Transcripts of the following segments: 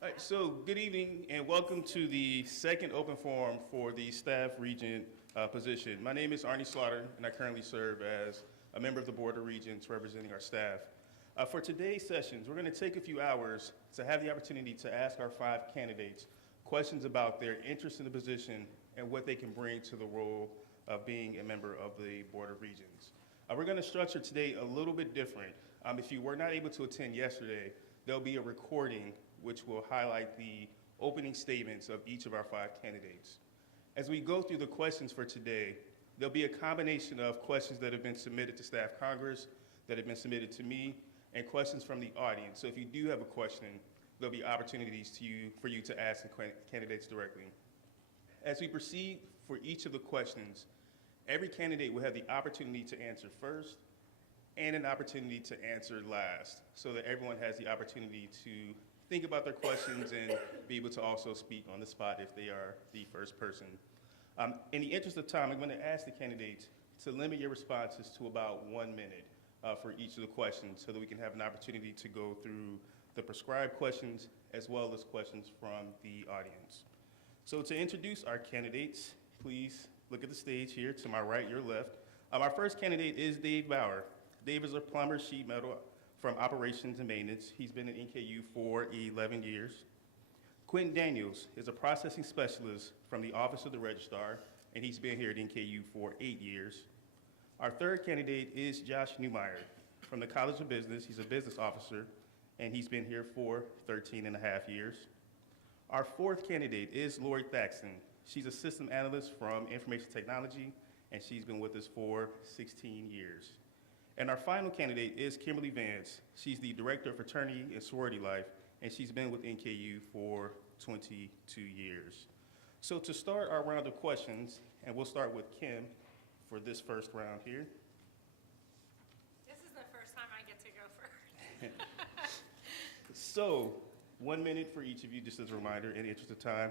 All right, so good evening and welcome to the second open forum for the staff regent position. My name is Arnie Slaughter and I currently serve as a member of the Board of Regents representing our staff. For today's sessions, we're going to take a few hours to have the opportunity to ask our 5 candidates questions about their interest in the position and what they can bring to the role of being a member of the Board of Regents. We're going to structure today a little bit different. If you were not able to attend yesterday, there'll be a recording which will highlight the opening statements of each of our 5 candidates. As we go through the questions for today, there'll be a combination of questions that have been submitted to Staff Congress, that have been submitted to me, and questions from the audience. So if you do have a question, there'll be opportunities for you to ask the candidates directly. As we proceed for each of the questions, every candidate will have the opportunity to answer first and an opportunity to answer last, so that everyone has the opportunity to think about their questions and be able to also speak on the spot if they are the first person. In the interest of time, I'm going to ask the candidates to limit your responses to about 1 minute for each of the questions so that we can have an opportunity to go through the prescribed questions as well as questions from the audience. So to introduce our candidates, please look at the stage here to my right, your left. Our first candidate is Dave Bauer. Dave is a plumber, sheet metal from operations and maintenance. He's been at NKU for 11 years. Quentin Daniels is a processing specialist from the Office of the Registrar, and he's been here at NKU for 8 years. Our third candidate is Josh Newmeyer from the College of Business. He's a business officer, and he's been here for 13 and a half years. Our fourth candidate is Lori Thaxton. She's a system analyst from information technology, and she's been with us for 16 years. And our final candidate is Kimberly Vance. She's the Director of Fraternity and Sorority Life, and she's been with NKU for 22 years. So to start our round of questions, and we'll start with Kim for this first round here. This is the first time I get to go first. So 1 minute for each of you, just as a reminder, in the interest of time.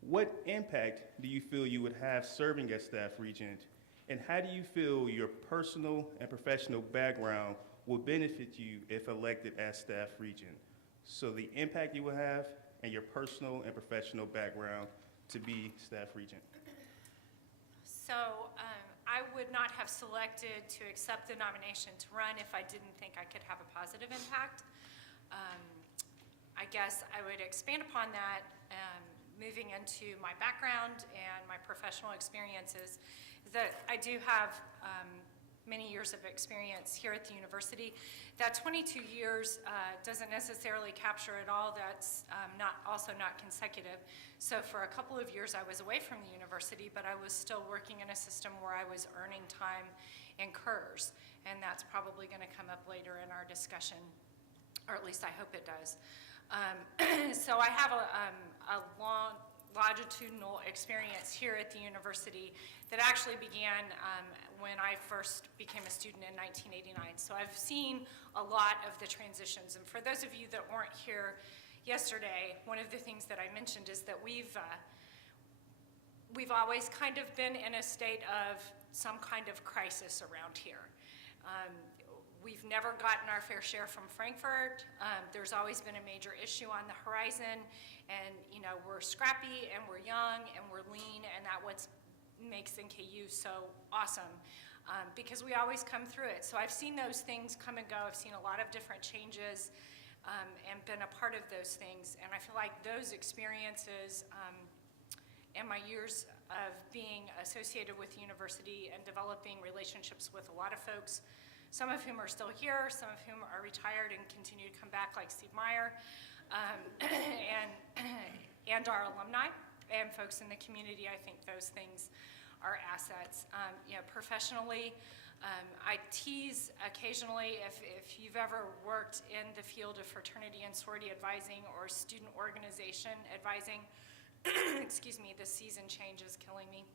What impact do you feel you would have serving as staff regent? And how do you feel your personal and professional background will benefit you if elected as staff regent? So the impact you will have and your personal and professional background to be staff regent. So I would not have selected to accept the nomination to run if I didn't think I could have a positive impact. I guess I would expand upon that moving into my background and my professional experiences. That I do have many years of experience here at the university. That 22 years doesn't necessarily capture it all. That's also not consecutive. So for a couple of years I was away from the university, but I was still working in a system where I was earning time in CURS, and that's probably going to come up later in our discussion, or at least I hope it does. So I have a long longitudinal experience here at the university that actually began when I first became a student in 1989. So I've seen a lot of the transitions. And for those of you that weren't here yesterday, one of the things that I mentioned is that we've always kind of been in a state of some kind of crisis around here. We've never gotten our fair share from Frankfurt. There's always been a major issue on the horizon, and we're scrappy and we're young and we're lean, and that's what makes NKU so awesome, because we always come through it. So I've seen those things come and go. I've seen a lot of different changes and been a part of those things, and I feel like those experiences and my years of being associated with the university and developing relationships with a lot of folks, some of whom are still here, some of whom are retired and continue to come back, like Steve Meyer, and our alumni and folks in the community. I think those things are assets. Professionally, I tease occasionally if you've ever worked in the field of fraternity and sorority advising or student organization advising. Excuse me, the season change is killing me.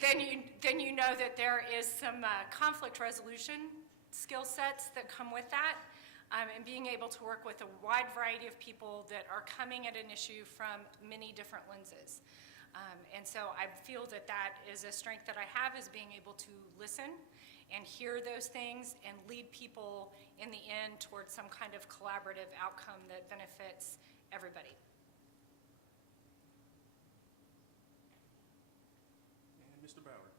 Then you know that there is some conflict resolution skill sets that come with that, and being able to work with a wide variety of people that are coming at an issue from many different lenses. And so I feel that that is a strength that I have, is being able to listen and hear those things and lead people in the end towards some kind of collaborative outcome that benefits everybody. And Mr. Bauer.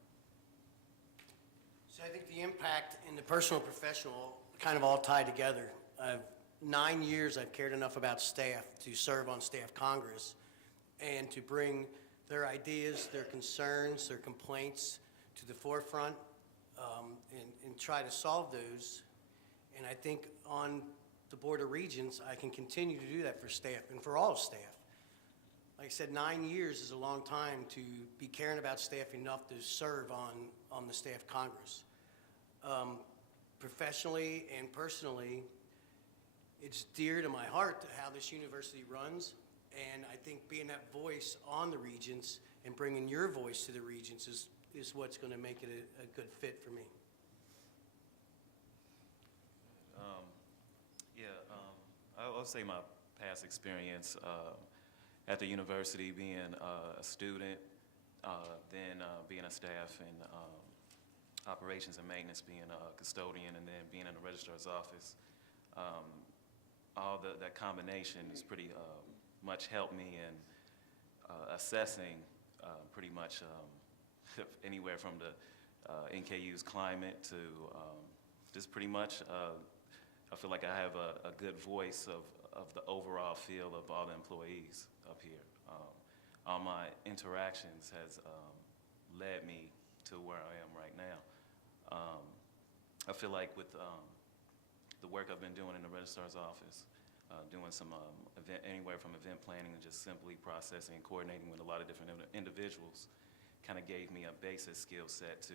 So I think the impact and the personal and professional kind of all tie together. 9 years I've cared enough about staff to serve on staff Congress and to bring their ideas, their concerns, their complaints to the forefront and try to solve those. And I think on the Board of Regents, I can continue to do that for staff and for all staff. Like I said, 9 years is a long time to be caring about staff enough to serve on the staff Congress. Professionally and personally, it's dear to my heart to how this university runs, and I think being that voice on the Regents and bringing your voice to the Regents is what's going to make it a good fit for me. I'll say my past experience at the university, being a student, then being a staff in operations and maintenance, being a custodian, and then being in the registrar's office. All that combination has pretty much helped me in assessing pretty much anywhere from the NKU's climate to just pretty much I feel like I have a good voice of the overall feel of all the employees up here. All my interactions has led me to where I am right now. I feel like with the work I've been doing in the registrar's office, doing some anywhere from event planning to just simply processing and coordinating with a lot of different individuals, kind of gave me a basic skill set to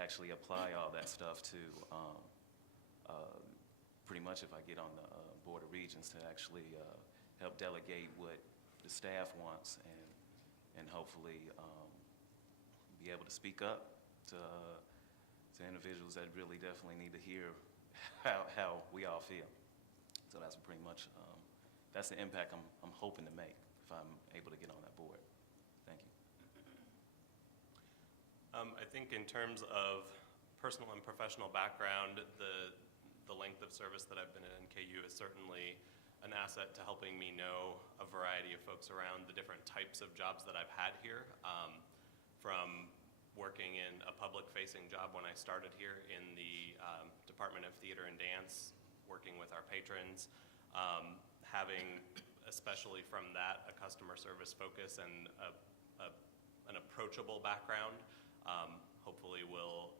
actually apply all that stuff to pretty much if I get on the Board of Regents to actually help delegate what the staff wants and hopefully be able to speak up to individuals that really definitely need to hear how we all feel. So that's pretty much, that's the impact I'm hoping to make if I'm able to get on that board. Thank you. I think in terms of personal and professional background, the length of service that I've been at NKU is certainly an asset to helping me know a variety of folks around the different types of jobs that I've had here. From working in a public-facing job when I started here in the Department of Theater and Dance, working with our patrons, having, especially from that, a customer service focus and an approachable background, hopefully will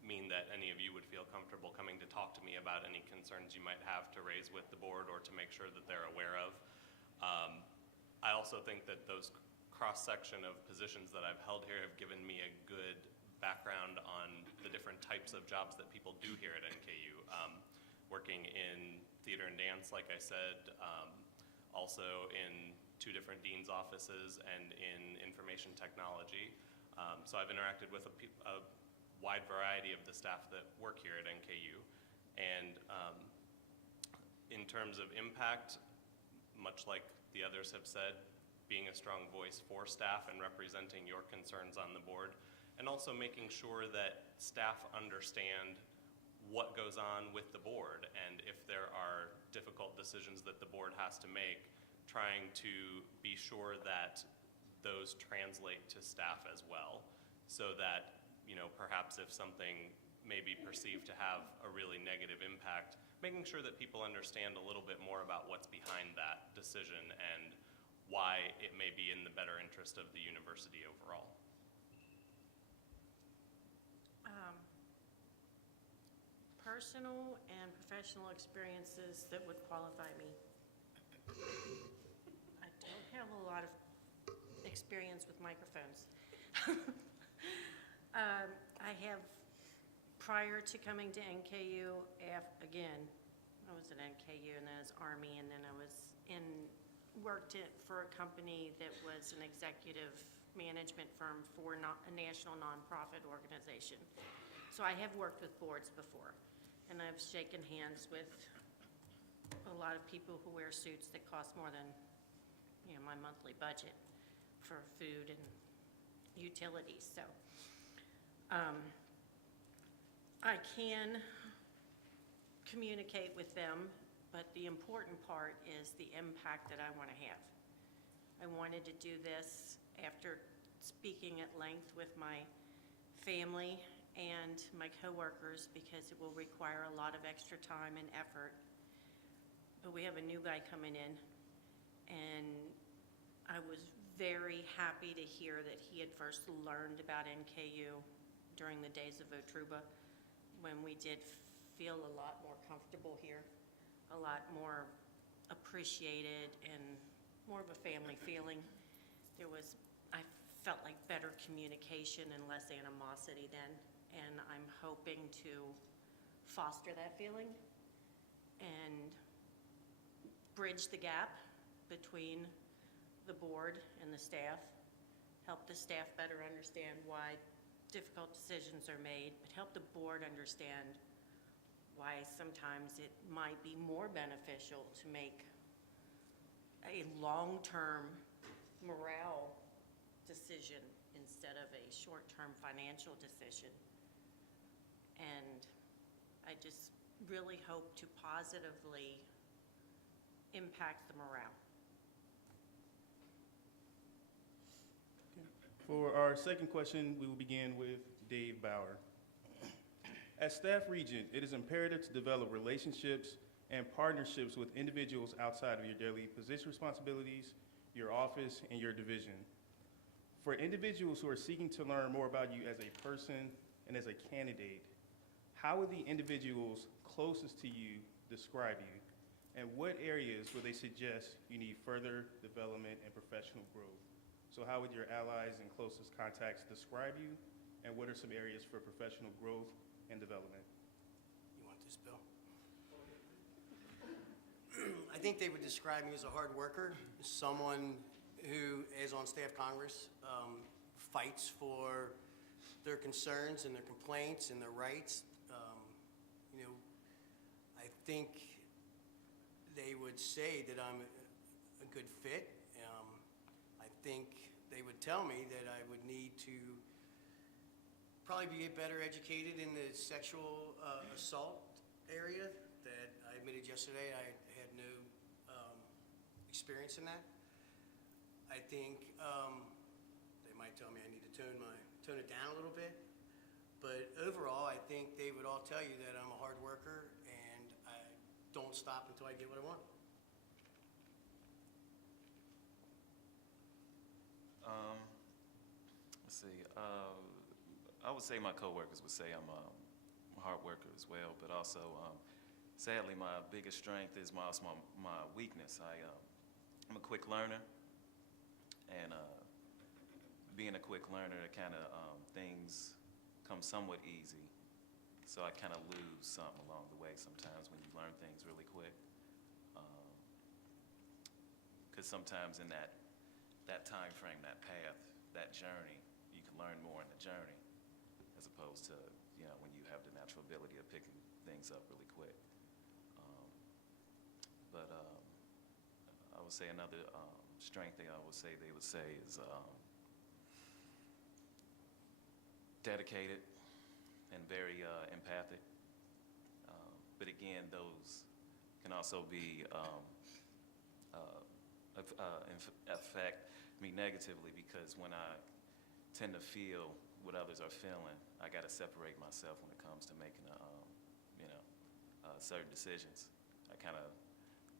mean that any of you would feel comfortable coming to talk to me about any concerns you might have to raise with the board or to make sure that they're aware of. I also think that those cross-section of positions that I've held here have given me a good background on the different types of jobs that people do here at NKU. Working in theater and dance, like I said, also in 2 different dean's offices and in information technology. So I've interacted with a wide variety of the staff that work here at NKU. And in terms of impact, much like the others have said, being a strong voice for staff and representing your concerns on the board, and also making sure that staff understand what goes on with the board, and if there are difficult decisions that the board has to make, trying to be sure that those translate to staff as well, so that, you know, perhaps if something may be perceived to have a really negative impact, making sure that people understand a little bit more about what's behind that decision and why it may be in the better interest of the university overall. Personal and professional experiences that would qualify me. I don't have a lot of experience with microphones. I have, prior to coming to NKU, again, I was at NKU and then I was Army, and then I was worked for a company that was an executive management firm for a national nonprofit organization. So I have worked with boards before, and I've shaken hands with a lot of people who wear suits that cost more than, you know, my monthly budget for food and utilities. So I can communicate with them, but the important part is the impact that I want to have. I wanted to do this after speaking at length with my family and my coworkers because it will require a lot of extra time and effort. But we have a new guy coming in, and I was very happy to hear that he had first learned about NKU during the days of Otruba, when we did feel a lot more comfortable here, a lot more appreciated, and more of a family feeling. I felt like better communication and less animosity then, and I'm hoping to foster that feeling and bridge the gap between the board and the staff, help the staff better understand why difficult decisions are made, but help the board understand why sometimes it might be more beneficial to make a long-term morale decision instead of a short-term financial decision. And I just really hope to positively impact the morale. For our second question, we will begin with Dave Bauer. As staff regent, it is imperative to develop relationships and partnerships with individuals outside of your daily position responsibilities, your office, and your division. For individuals who are seeking to learn more about you as a person and as a candidate, how would the individuals closest to you describe you? And what areas would they suggest you need further development and professional growth? So how would your allies and closest contacts describe you? And what are some areas for professional growth and development? You want this, Bill? I think they would describe me as a hard worker, someone who is on staff Congress, fights for their concerns and their complaints and their rights. I think they would say that I'm a good fit. I think they would tell me that I would need to probably be better educated in the sexual assault area that I admitted yesterday I had no experience in that. I think they might tell me I need to tone it down a little bit. But overall, I think they would all tell you that I'm a hard worker and I don't stop until I get what I want. Let's see. I would say my coworkers would say I'm a hard worker as well, but also, sadly, my biggest strength is my weakness. I'm a quick learner, and being a quick learner, kind of things come somewhat easy. So I kind of lose something along the way sometimes when you learn things really quick. Because sometimes in that time frame, that path, that journey, you can learn more in the journey as opposed to, when you have the natural ability of picking things up really quick. But I would say another strength thing they would say is dedicated and very empathic. But again, those can also be affect me negatively because when I tend to feel what others are feeling, I got to separate myself when it comes to making certain decisions. I kind of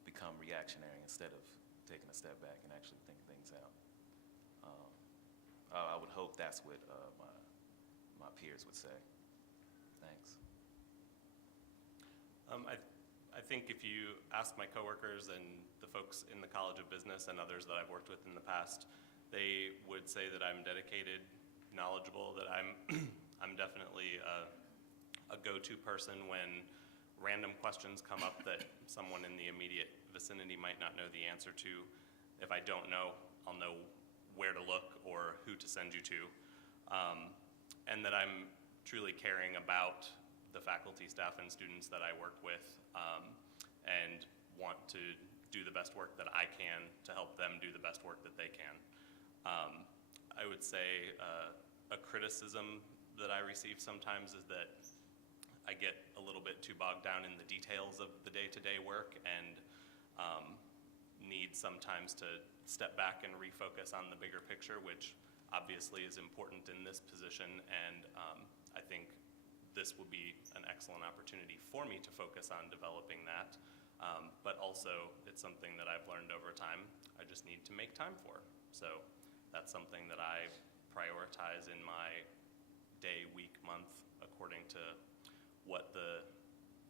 become reactionary instead of taking a step back and actually thinking things out. I would hope that's what my peers would say. Thanks. I think if you ask my coworkers and the folks in the College of Business and others that I've worked with in the past, they would say that I'm dedicated, knowledgeable, that I'm I'm definitely a go-to person when random questions come up that someone in the immediate vicinity might not know the answer to. If I don't know, I'll know where to look or who to send you to. And that I'm truly caring about the faculty, staff, and students that I work with, and want to do the best work that I can to help them do the best work that they can. I would say a criticism that I receive sometimes is that I get a little bit too bogged down in the details of the day-to-day work and need sometimes to step back and refocus on the bigger picture, which obviously is important in this position, and I think this will be an excellent opportunity for me to focus on developing that, but also it's something that I've learned over time I just need to make time for. So that's something that I prioritize in my day, week, month, according to what the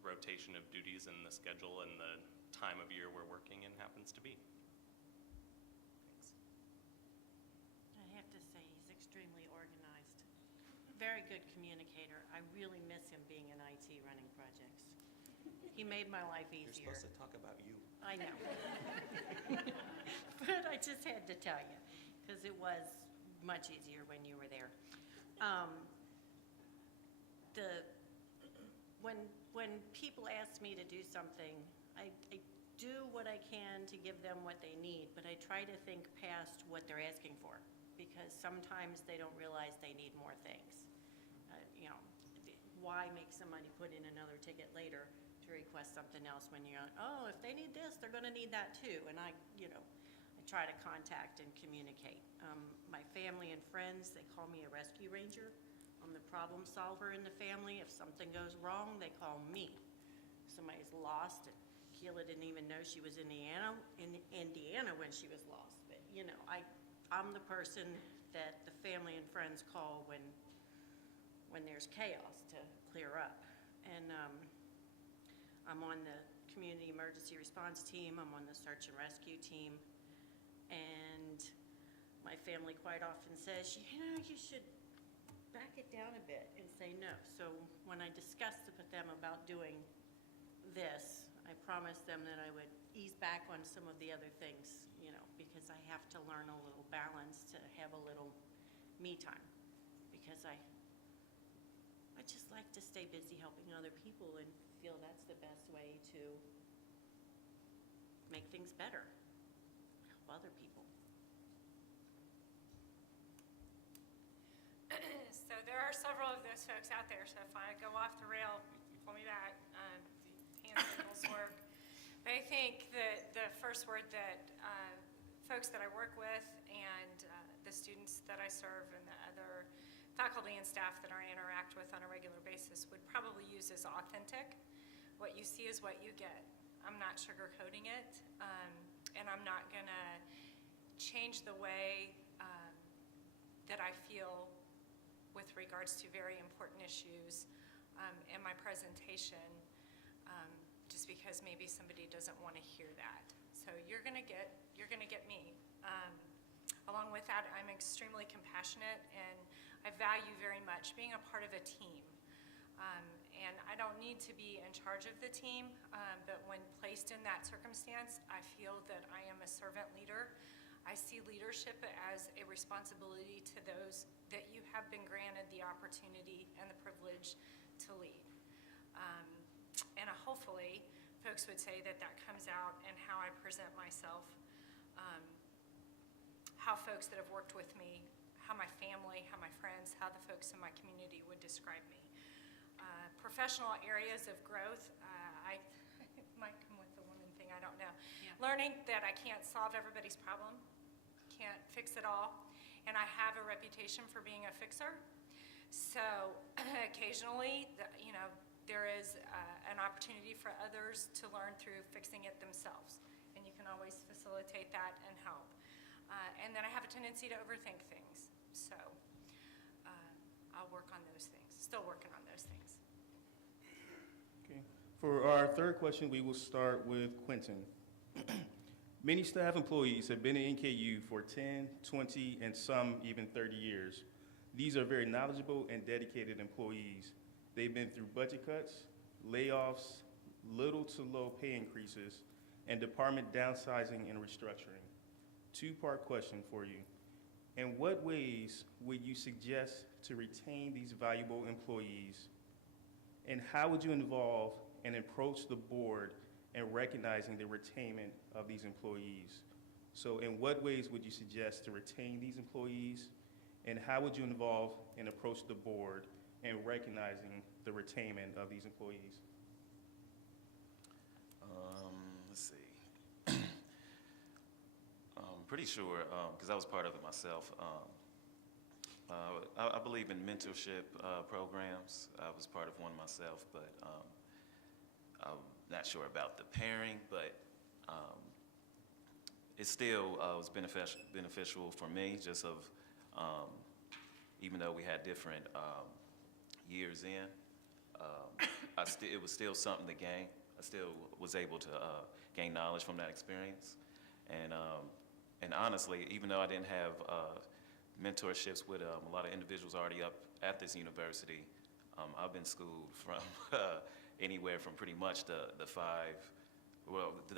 rotation of duties and the schedule and the time of year we're working in happens to be. Thanks. I have to say, he's extremely organized. Very good communicator. I really miss him being in IT running projects. He made my life You're easier. supposed to talk about you. I know. But I just had to tell you, because it was much easier when you were there. When people ask me to do something, I do what I can to give them what they need, but I try to think past what they're asking for, because sometimes they don't realize they need more things. You know, why make somebody put in another ticket later to request something else when you're, oh, if they need this, they're gonna need that too. And I try to contact and communicate. My family and friends, they call me a rescue ranger. I'm the problem solver in the family. If something goes wrong, they call me. Somebody's lost, and Keela didn't even know she was in Indiana when she was lost. But, you know, I'm the person that the family and friends call when there's chaos to clear up. And I'm on the community emergency response team. I'm on the search and rescue team. And my family quite often says, you know, you should back it down a bit and say no. So when I discussed with them about doing this, I promised them that I would ease back on some of the other things, you know, because I have to learn a little balance to have a little me time, because I just like to stay busy helping other people and feel that's the best way to make things better, help other people. So there are several of those folks out there, so if I go off the rail, pull me back. The hand signals work. But I think that the first word that folks that I work with and the students that I serve and the other faculty and staff that I interact with on a regular basis would probably use is authentic. What you see is what you get. I'm not sugarcoating it, and I'm not gonna change the way that I feel with regards to very important issues in my presentation, just because maybe somebody doesn't want to hear that. So you're gonna get me. Along with that, I'm extremely compassionate, and I value very much being a part of a team. And I don't need to be in charge of the team, but when placed in that circumstance, I feel that I am a servant leader. I see leadership as a responsibility to those that you have been granted the opportunity and the privilege to lead. And hopefully, folks would say that that comes out in how I present myself, how folks that have worked with me, how my family, how my friends, how the folks in my community would describe me. Professional areas of growth, I might come with the woman thing, I don't know. Yeah. Learning that I can't solve everybody's problem, can't fix it all, and I have a reputation for being a fixer. So occasionally, there is an opportunity for others to learn through fixing it themselves, and you can always facilitate that and help. And then I have a tendency to overthink things, so I'll work on those things, still working on those things. Okay. For our third question, we will start with Quentin. Many staff employees have been in NKU for 10, 20, and some even 30 years. These are very knowledgeable and dedicated employees. They've been through budget cuts, layoffs, little to low pay increases, and department downsizing and restructuring. Two-part question for you. In what ways would you suggest to retain these valuable employees? And how would you involve and approach the board in recognizing the retainment of these employees? So in what ways would you suggest to retain these employees? And how would you involve and approach the board in recognizing the retainment of these employees? Let's see. I'm pretty sure, because I was part of it myself. I believe in mentorship programs. I was part of one myself, but I'm not sure about the pairing, but it still was beneficial for me, just of, even though we had different years in, it was still something to gain. I still was able to gain knowledge from that experience. And honestly, even though I didn't have mentorships with a lot of individuals already up at this university, I've been schooled from anywhere from pretty much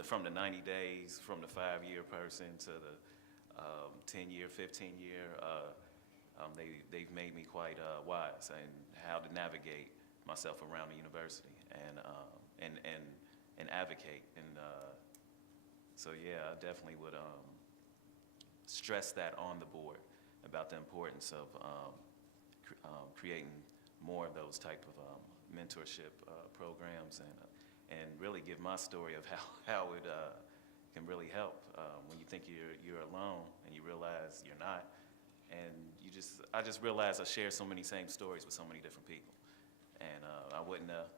from the 90 days, from the 5-year person to the 10-year, 15-year. They've made me quite wise in how to navigate myself around the university and advocate. So yeah, I definitely would stress that on the board about the importance of creating more of those type of mentorship programs and really give my story of how it can really help when you think you're alone and you realize you're not. And I just realized I share so many same stories with so many different people. And I wouldn't have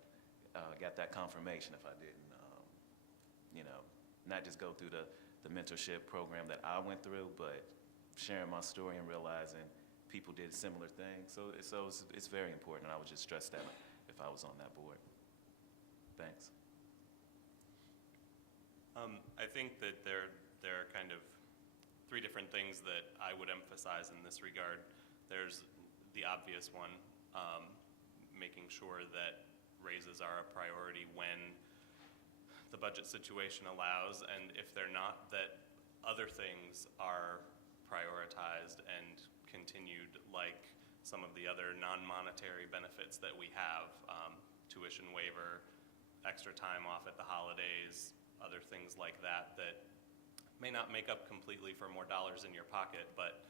got that confirmation if I didn't, not just go through the mentorship program that I went through, but sharing my story and realizing people did similar things. So it's very important, and I would just stress that if I was on that board. Thanks. I think that there are kind of 3 different things that I would emphasize in this regard. There's the obvious one, making sure that raises are a priority when the budget situation allows, and if they're not, that other things are prioritized and continued, like some of the other non-monetary benefits that we have, tuition waiver, extra time off at the holidays, other things like that may not make up completely for more dollars in your pocket, but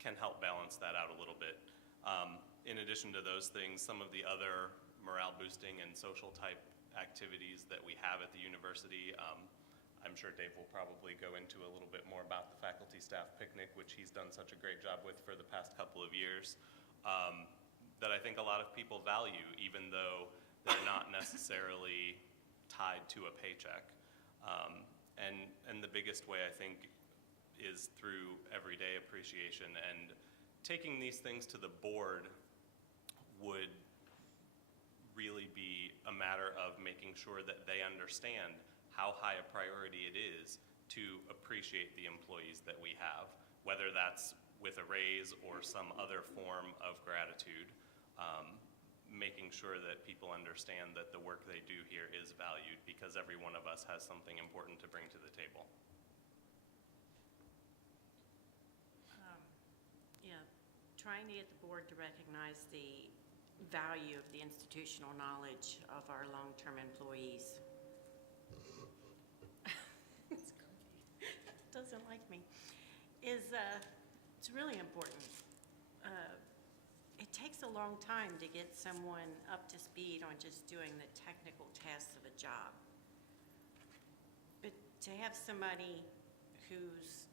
can help balance that out a little bit. In addition to those things, some of the other morale boosting and social type activities that we have at the university, I'm sure Dave will probably go into a little bit more about the faculty staff picnic, which he's done such a great job with for the past couple of years, that I think a lot of people value, even though they're not necessarily tied to a paycheck. And the biggest way, I think, is through everyday appreciation. And taking these things to the board would really be a matter of making sure that they understand how high a priority it is to appreciate the employees that we have, whether that's with a raise or some other form of gratitude. Making sure that people understand that the work they do here is valued, because every one of us has something important to bring to the table. Yeah, trying to get the board to recognize the value of the institutional knowledge of our long-term employees. Doesn't like me. It's really important. It takes a long time to get someone up to speed on just doing the technical tasks of a job. But to have somebody who's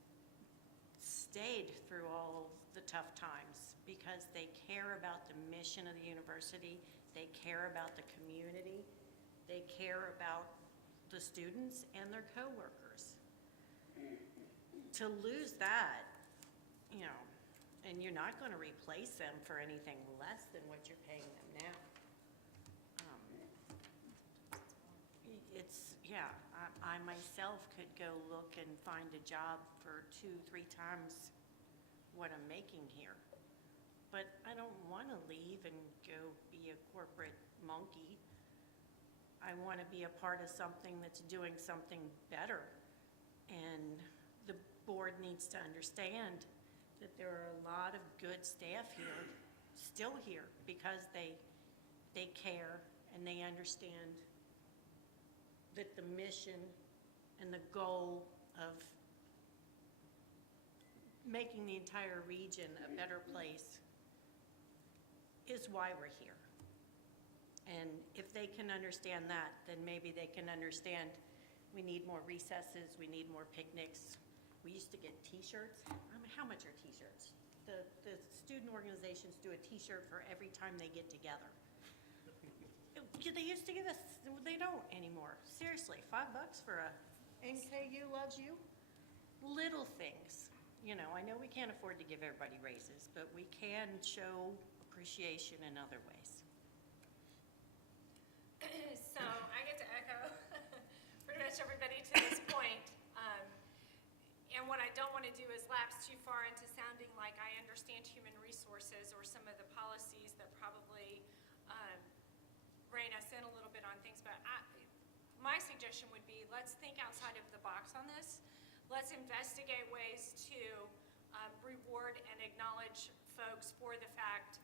stayed through all the tough times because they care about the mission of the university, they care about the community, they care about the students and their coworkers. To lose that, and you're not going to replace them for anything less than what you're paying them now. I myself could go look and find a job for 2-3 times what I'm making here. But I don't want to leave and go be a corporate monkey. I want to be a part of something that's doing something better. And the board needs to understand that there are a lot of good staff here, still here, because they care and they understand that the mission and the goal of making the entire region a better place is why we're here. And if they can understand that, then maybe they can understand we need more recesses, we need more picnics. We used to get T-shirts. I mean, how much are T-shirts? The student organizations do a T-shirt for every time they get together. They used to give us, they don't anymore. Seriously, $5 for a NKU loves you? Little things. You know, I know we can't afford to give everybody raises, but we can show appreciation in other ways. So I get to echo pretty much everybody to this point. And what I don't want to do is lapse too far into sounding like I understand human resources or some of the policies that probably rein us in a little bit on things. But my suggestion would be, let's think outside of the box on this. Let's investigate ways to reward and acknowledge folks for the fact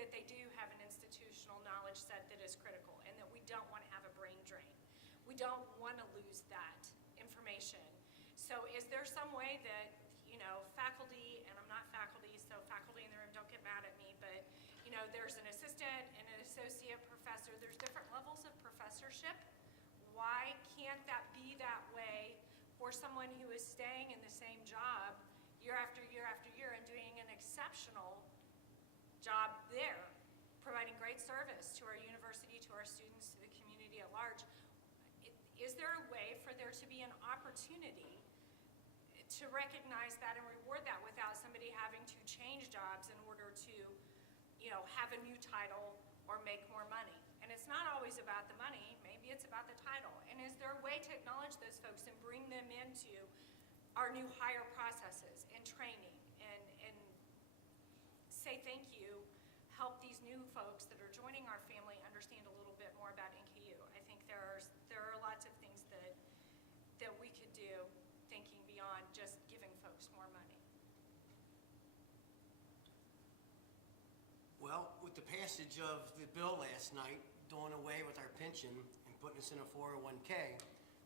that they do have an institutional knowledge set that is critical, and that we don't want to have a brain drain. We don't want to lose that information. So is there some way that, you know, faculty, and I'm not faculty, so faculty in the room don't get mad at me, but, you know, there's an assistant and an associate professor, there's different levels of professorship. Why can't that be that way for someone who is staying in the same job year after year after year and doing an exceptional job there, providing great service to our university, to our students, to the community at large? Is there a way for there to be an opportunity to recognize that and reward that without somebody having to change jobs in order to, you know, have a new title or make more money? And it's not always about the money, maybe it's about the title. And is there a way to acknowledge those folks and bring them into our new hire processes and training and say thank you, help these new folks that are joining our family understand a little bit more about NKU? I think there are lots of things that we could do thinking beyond just giving folks more money. Well, with the passage of the bill last night, doing away with our pension and putting us in a 401k,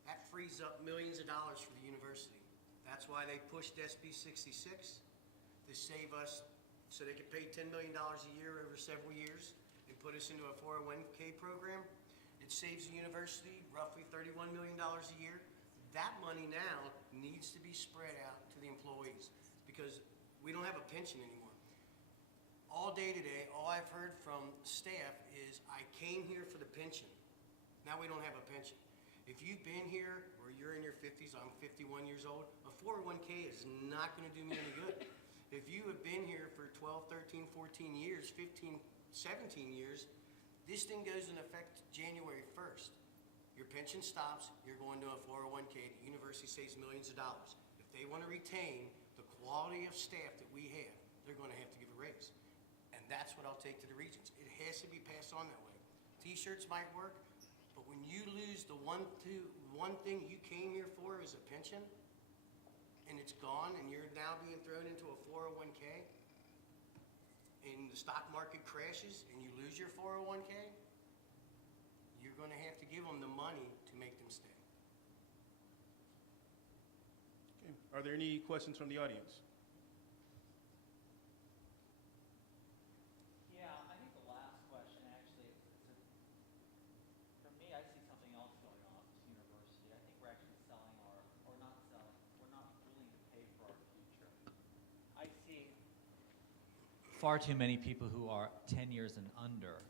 that frees up millions of dollars for the university. That's why they pushed SB 66 to save us so they could pay $10 million a year over several years and put us into a 401k program. It saves the university roughly $31 million a year. That money now needs to be spread out to the employees because we don't have a pension anymore. All day today, all I've heard from staff is, I came here for the pension. Now we don't have a pension. If you've been here or you're in your 50s, I'm 51 years old, a 401k is not going to do me any good. If you have been here for 12, 13, 14 years, 15, 17 years, this thing goes in effect January 1st. Your pension stops, you're going to a 401k, the university saves millions of dollars. If they want to retain the quality of staff that we have, they're going to have to give a raise. And that's what I'll take to the Regents. It has to be passed on that way. T-shirts might work, but when you lose the one thing you came here for is a pension, and it's gone, and you're now being thrown into a 401k, and the stock market crashes, and you lose your 401k, you're going to have to give them the money to make them stay. Okay. Are there any questions from the audience? Yeah, I think the last question, actually, for me, I see something else going on at this university. I think we're actually selling or not selling, we're not willing to pay for our future. I see far too many people who are 10 years and under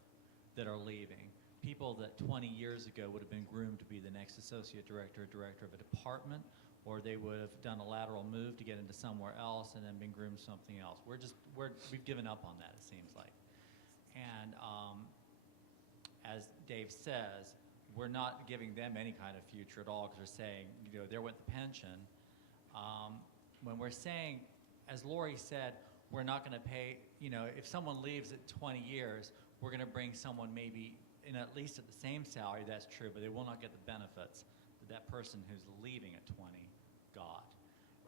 that are leaving. People that 20 years ago would have been groomed to be the next associate director or director of a department, or they would have done a lateral move to get into somewhere else and then been groomed something else. We've given up on that, it seems like. And as Dave says, we're not giving them any kind of future at all because they're saying, you know, they're with the pension. When we're saying, as Lori said, we're not going to pay, you know, if someone leaves at 20 years, we're going to bring someone maybe in at least at the same salary, that's true, but they will not get the benefits that that person who's leaving at 20 got.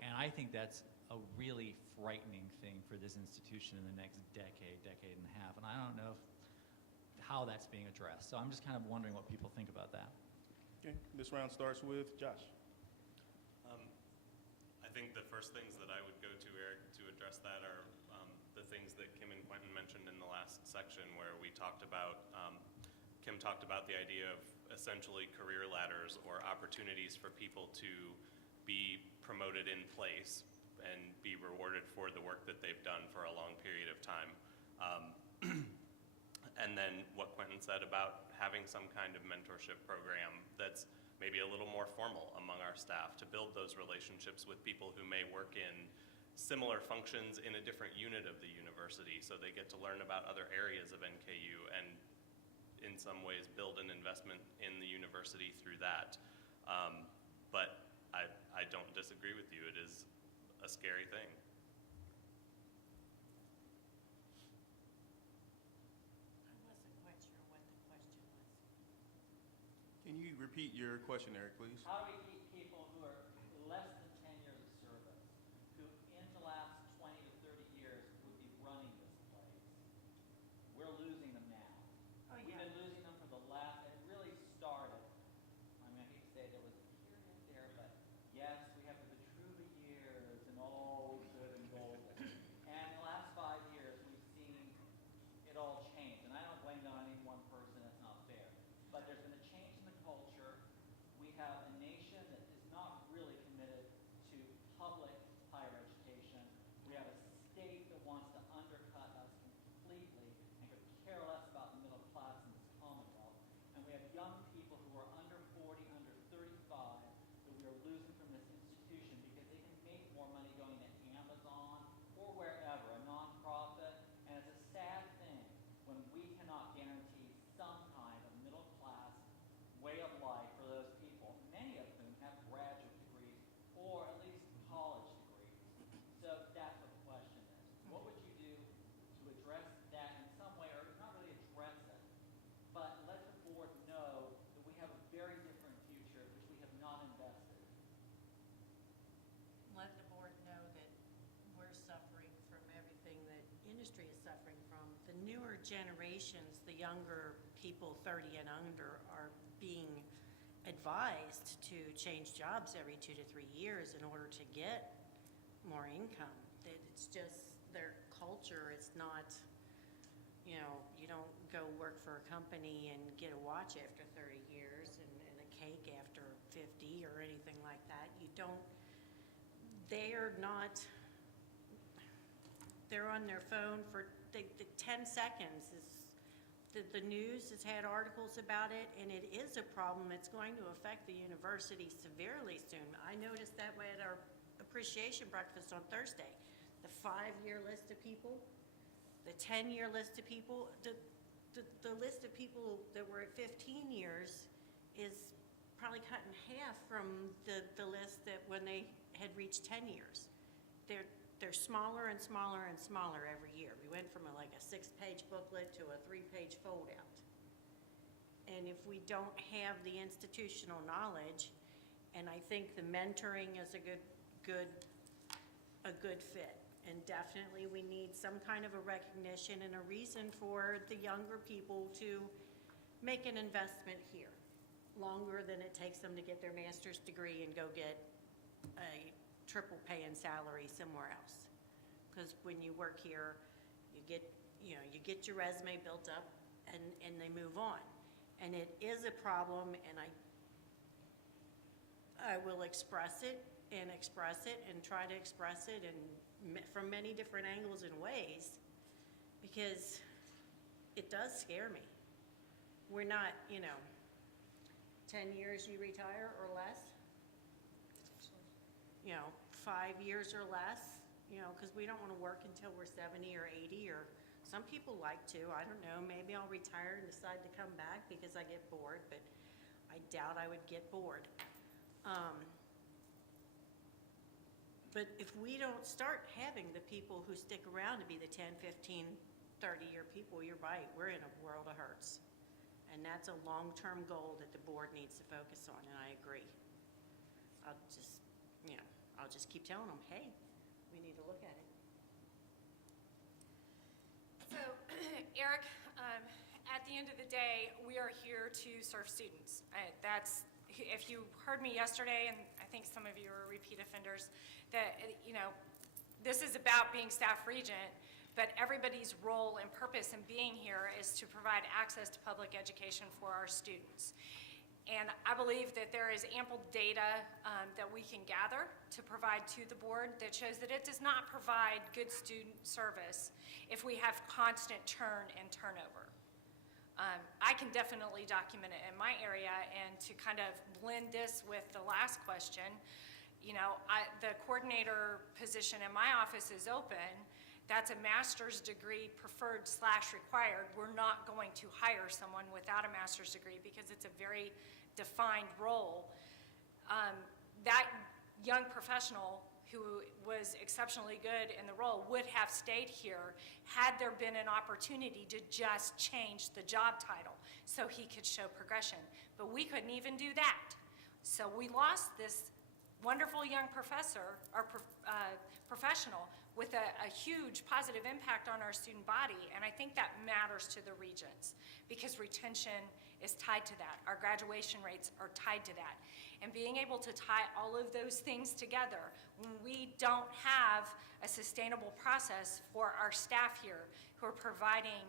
And I think that's a really frightening thing for this institution in the next decade, decade and a half. And I don't know how that's being addressed. So I'm just kind of wondering what people think about that. Okay, this round starts with Josh. I think the first things that I would go to, Eric, to address that are the things that Kim and Quentin mentioned in the last section where we talked about Kim talked about the idea of essentially career ladders or opportunities for people to be promoted in place and be rewarded for the work that they've done for a long period of time. And then what Quentin said about having some kind of mentorship program that's maybe a little more formal among our staff to build those relationships with people who may work in similar functions in a different unit of the university, so they get to learn about other areas of NKU and in some ways build an investment in the university through that. But I don't disagree with you. It is a scary thing. I wasn't quite sure what the question was. Can you repeat your question, Eric, please? How do we keep people who are less than 10 years of service, who in the last 20 to 30 years would be running this place? We're losing them now. Oh, We've yeah. been losing them for the last, it really started, I mean, I hate to say there was a period there, but yes, we have the Vitruva years and all was good and golden. And the last 5 years, we've seen it all change. And I don't blame that on any one person, that's not fair. But there's been a change in the culture. We have a nation that is not really committed to public higher education. We have a state that wants to undercut us completely and could care less about the middle class in this Commonwealth. And we have young people who are under 40, under 35 that we are losing from this institution because they can make more money going to Amazon or wherever, a nonprofit. And it's a sad thing when we cannot guarantee some kind of middle class way of life for those people, many of whom have graduate degrees or at least college degrees. So that's what the question is. What would you do to address that in some way, or not really address it, but let the board know that we have a very different future which we have not invested? Let the board know that we're suffering from everything that industry is suffering from. The newer generations, the younger people 30 and under, are being advised to change jobs every 2 to 3 years in order to get more income. That it's just their culture. It's not, you know, you don't go work for a company and get a watch after 30 years and a cake after 50 or anything like that. You don't, they're not, they're on their phone for the 10 seconds. The news has had articles about it, and it is a problem. It's going to affect the university severely soon. I noticed that way at our appreciation breakfast on Thursday. The 5-year list of people, the 10-year list of people, the list of people that were at 15 years is probably cut in half from the list that when they had reached 10 years. They're smaller and smaller and smaller every year. We went from like a 6-page booklet to a 3-page foldout. And if we don't have the institutional knowledge, and I think the mentoring is a good fit. And definitely we need some kind of a recognition and a reason for the younger people to make an investment here, longer than it takes them to get their master's degree and go get a triple pay and salary somewhere else. Because when you work here, you get your resume built up and they move on. And it is a problem, and I will express it and try to express it from many different angles and ways, because it does scare me. We're not, 10 years you retire or less, 5 years or less, because we don't want to work until we're 70 or 80, or some people like to. I don't know, maybe I'll retire and decide to come back because I get bored, but I doubt I would get bored. But if we don't start having the people who stick around to be the 10, 15, 30-year people, you're right, we're in a world of hurts. And that's a long-term goal that the board needs to focus on, and I agree. I'll just keep telling them, hey, we need to look at it. So, Eric, at the end of the day, we are here to serve students. If you heard me yesterday, and I think some of you are repeat offenders, that, this is about being staff regent, But everybody's role and purpose in being here is to provide access to public education for our students. And I believe that there is ample data that we can gather to provide to the board that shows that it does not provide good student service if we have constant churn and turnover. I can definitely document it in my area, and to kind of blend this with the last question, you know, the coordinator position in my office is open. That's a master's degree preferred / required. We're not going to hire someone without a master's degree because it's a very defined role. That young professional who was exceptionally good in the role would have stayed here had there been an opportunity to just change the job title so he could show progression. But we couldn't even do that. So we lost this wonderful young professor or professional with a huge positive impact on our student body, and I think that matters to the Regents because retention is tied to that. Our graduation rates are tied to that. And being able to tie all of those things together, when we don't have a sustainable process for our staff here who are providing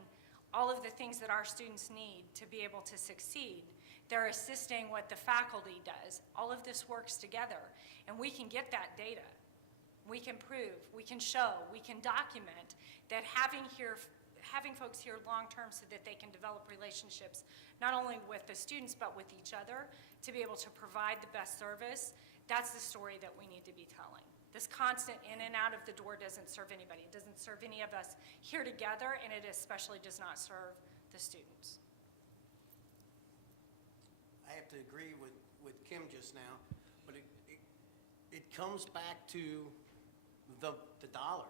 all of the things that our students need to be able to succeed, they're assisting what the faculty does. All of this works together, and we can get that data. We can prove, we can show, we can document that having folks here long-term so that they can develop relationships, not only with the students, but with each other, to be able to provide the best service, that's the story that we need to be telling. This constant in and out of the door doesn't serve anybody. It doesn't serve any of us here together, and it especially does not serve the students. I have to agree with Kim just now, but it comes back to the dollar.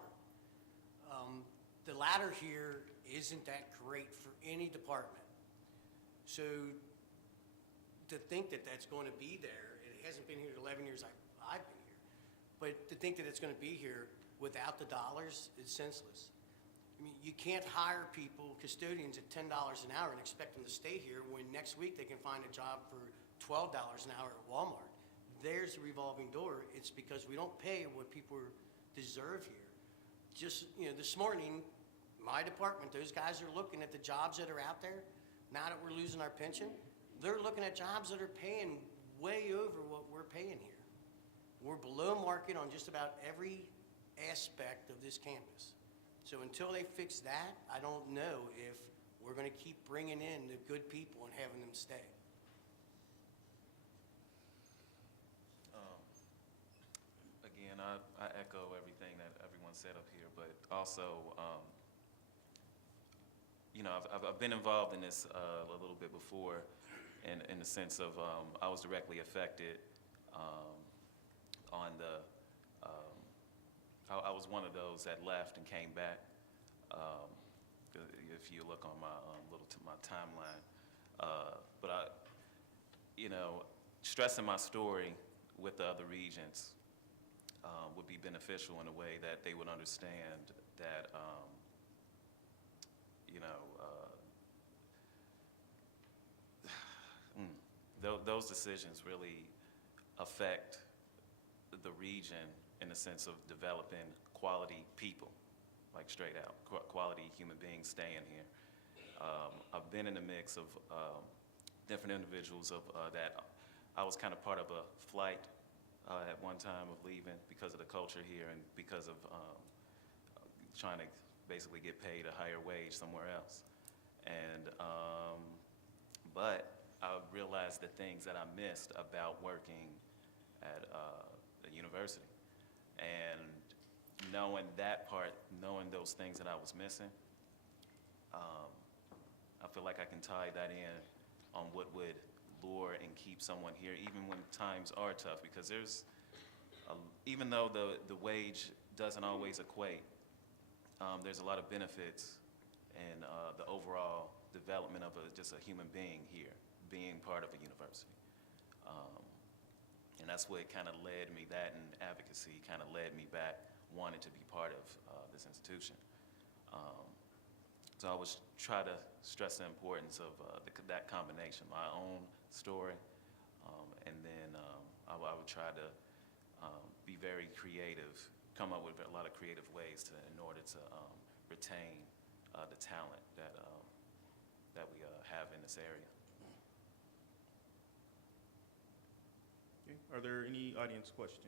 The ladder here isn't that great for any department. So to think that that's going to be there, it hasn't been here 11 years I've been here, but to think that it's going to be here without the dollars is senseless. I mean, you can't hire people, custodians, at $10 an hour and expect them to stay here when next week they can find a job for $12 an hour at Walmart. There's a revolving door. It's because we don't pay what people deserve here. Just, you know, this morning, my department, those guys are looking at the jobs that are out there. Now that we're losing our pension, they're looking at jobs that are paying way over what we're paying here. We're below market on just about every aspect of this campus. So until they fix that, I don't know if we're going to keep bringing in the good people and having them stay. Again, I echo everything that everyone said up here, but also, you know, I've been involved in this a little bit before, in the sense of I was directly affected on the. I was one of those that left and came back. If you look on my my timeline, but I, you know, stressing my story with the other regents would be beneficial in a way that they would understand that, you know, those decisions really affect the region in the sense of developing quality people, like straight out, quality human beings staying here. I've been in the mix of different individuals that I was kind of part of a flight at one time of leaving because of the culture here and because of trying to basically get paid a higher wage somewhere else. And, but I realized the things that I missed about working at the university. And knowing that part, knowing those things that I was missing, I feel like I can tie that in on what would lure and keep someone here, even when times are tough, because even though the wage doesn't always equate, there's a lot of benefits in the overall development of just a human being here, being part of a university. And that's what kind of led me, that and advocacy kind of led me back wanting to be part of this institution. So I always try to stress the importance of that combination, my own story, and then I would try to be very creative, come up with a lot of creative ways in order to retain the talent that we have in this area. Okay. Are there any audience questions?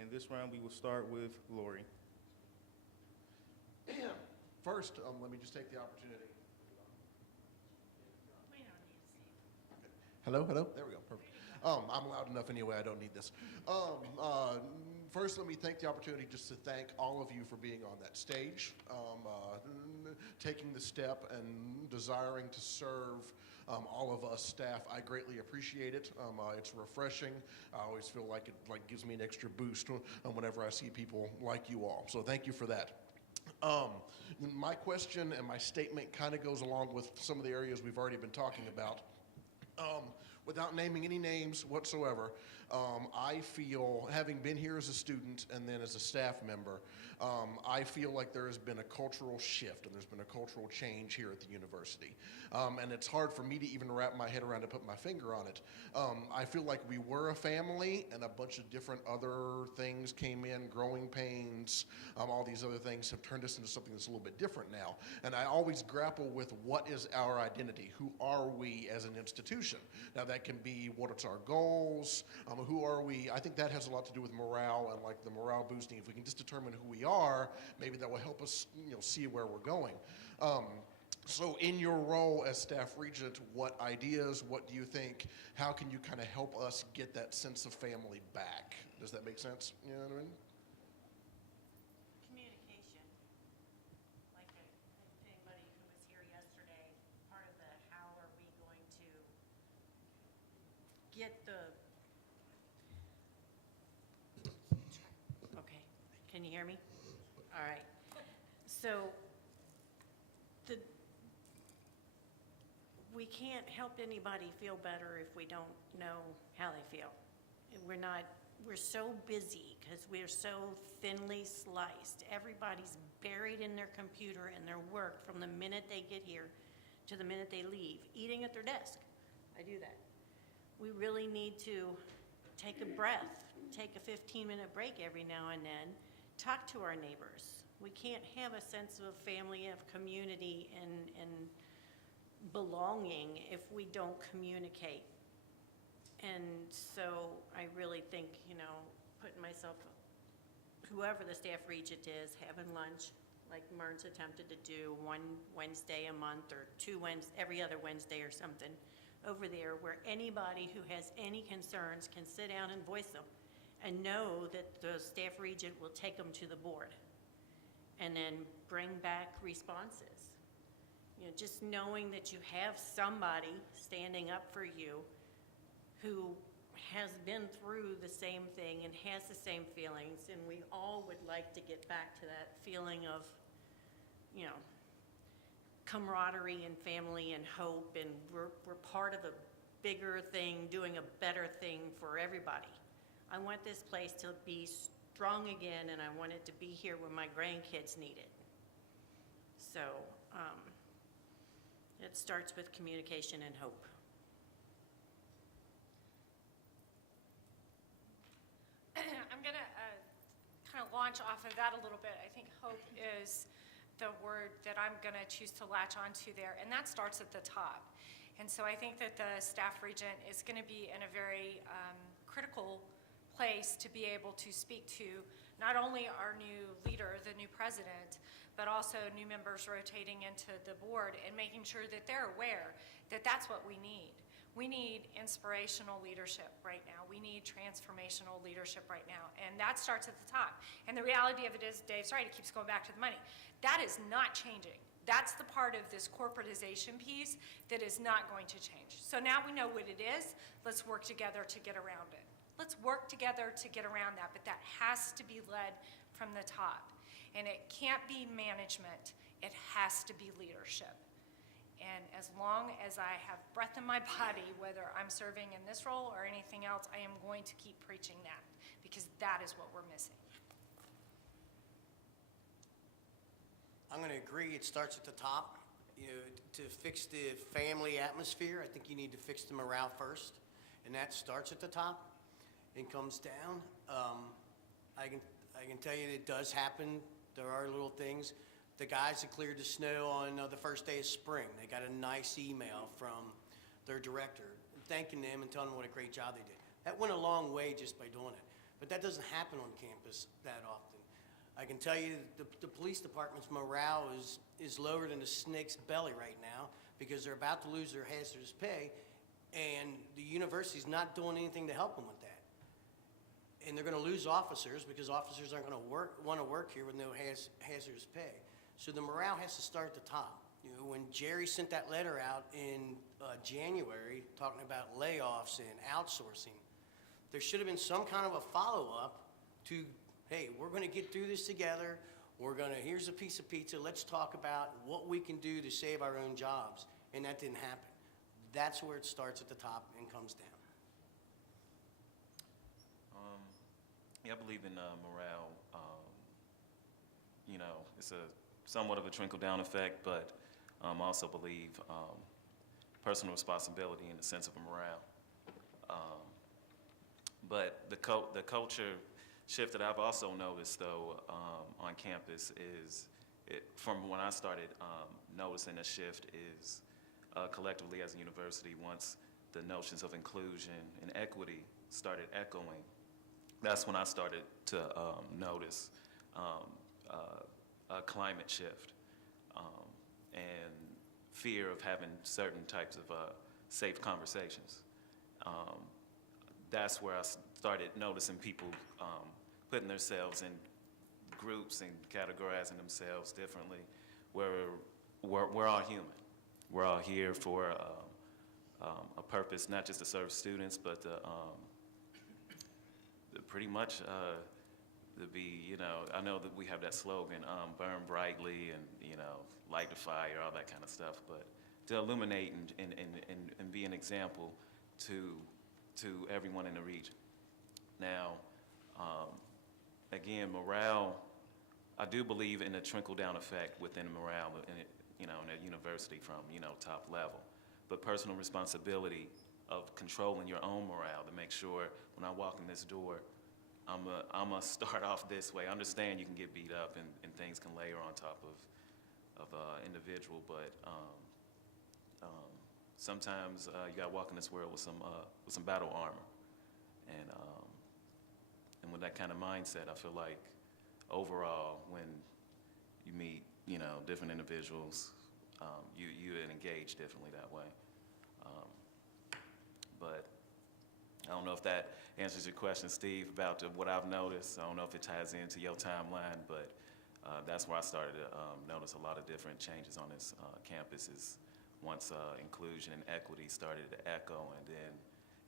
And this round, we will start with Lori. First, let me just take the opportunity. We don't need to see. Hello, hello. There we go. Perfect. I'm loud enough anyway. I don't need this. First, let me take the opportunity just to thank all of you for being on that stage, taking the step and desiring to serve all of us staff. I greatly appreciate it. It's refreshing. I always feel like it gives me an extra boost whenever I see people like you all. So thank you for that. My question and my statement kind of goes along with some of the areas we've already been talking about. Without naming any names whatsoever, I feel, having been here as a student and then as a staff member, I feel like there has been a cultural shift and there's been a cultural change here at the university. And it's hard for me to even wrap my head around to put my finger on it. I feel like we were a family and a bunch of different other things came in, growing pains, all these other things have turned us into something that's a little bit different now. And I always grapple with what is our identity? Who are we as an institution? Now that can be what it's our goals, who are we? I think that has a lot to do with morale and like the morale boosting. If we can just determine who we are, maybe that will help us, see where we're going. So in your role as staff regent, what ideas, what do you think, how can you kind of help us get that sense of family back? Does that make sense? You know what I mean? Communication. Like anybody who was here yesterday, part of the how are we going to get the, okay, can you hear me? All right. So we can't help anybody feel better if we don't know how they feel. We're so busy because we're so thinly sliced. Everybody's buried in their computer and their work from the minute they get here to the minute they leave, eating at their desk. I do that. We really need to take a breath, take a 15-minute break every now and then, talk to our neighbors. We can't have a sense of family, of community, and belonging if we don't communicate. And so I really think, putting myself, whoever the staff regent is, having lunch, like Mern's attempted to do, one Wednesday a month or every other Wednesday or something over there, where anybody who has any concerns can sit down and voice them and know that the staff regent will take them to the board and then bring back responses. Just knowing that you have somebody standing up for you who has been through the same thing and has the same feelings, and we all would like to get back to that feeling of, camaraderie and family and hope, and we're part of a bigger thing, doing a better thing for everybody. I want this place to be strong again, and I want it to be here when my grandkids need it. So, it starts with communication and hope. I'm going to kind of launch off of that a little bit. I think hope is the word that I'm going to choose to latch onto there, and that starts at the top. And so I think that the staff regent is going to be in a very critical place to be able to speak to not only our new leader, the new president, but also new members rotating into the board and making sure that they're aware that that's what we need. We need inspirational leadership right now. We need transformational leadership right now. And that starts at the top. And the reality of it is, Dave's right, it keeps going back to the money. That is not changing. That's the part of this corporatization piece that is not going to change. So now we know what it is. Let's work together to get around it. Let's work together to get around that, but that has to be led from the top. And it can't be management, it has to be leadership. And as long as I have breath in my body, whether I'm serving in this role or anything else, I am going to keep preaching that, because that is what we're missing. I'm going to agree, it starts at the top. To fix the family atmosphere, I think you need to fix the morale first, and that starts at the top and comes down. I can tell you it does happen. There are little things. The guys that cleared the snow on the first day of spring, they got a nice email from their director thanking them and telling them what a great job they did. That went a long way just by doing it. But that doesn't happen on campus that often. I can tell you the police department's morale is lower than a snake's belly right now because they're about to lose their hazardous pay, and the university's not doing anything to help them with that. And they're going to lose officers because officers aren't going to want to work here with no hazardous pay. So the morale has to start at the top. You know, when Jerry sent that letter out in January talking about layoffs and outsourcing, there should have been some kind of a follow-up to, hey, we're going to get through this together. Here's a piece of pizza. Let's talk about what we can do to save our own jobs. And that didn't happen. That's where it starts at the top and comes down. Yeah, I believe in morale. You know, it's somewhat of a trickle-down effect, but I also believe personal responsibility in the sense of morale. But the culture shift that I've also noticed, though, on campus is, from when I started noticing a shift is collectively as a university, once the notions of inclusion and equity started echoing, that's when I started to notice a climate shift and fear of having certain types of safe conversations. That's where I started noticing people putting themselves in groups and categorizing themselves differently, where we're all human. We're all here for a purpose, not just to serve students, but to pretty much to be, you know, I know that we have that slogan, burn brightly and, you know, light the fire, all that kind of stuff, but to illuminate and be an example to everyone in the region. Now, again, morale, I do believe in a trickle-down effect within morale in it, you know, in a university from, you know, top level. But personal responsibility of controlling your own morale to make sure when I walk in this door, I'm gonna start off this way. I understand you can get beat up and things can layer on top of individual, but sometimes you gotta walk in this world with some battle armor, and with that kind of mindset, I feel like overall, when you meet, you know, different individuals, you engage differently that way. But I don't know if that answers your question, Steve, about what I've noticed. I don't know if it ties into your timeline, but that's where I started to notice a lot of different changes on this campus is once inclusion and equity started to echo,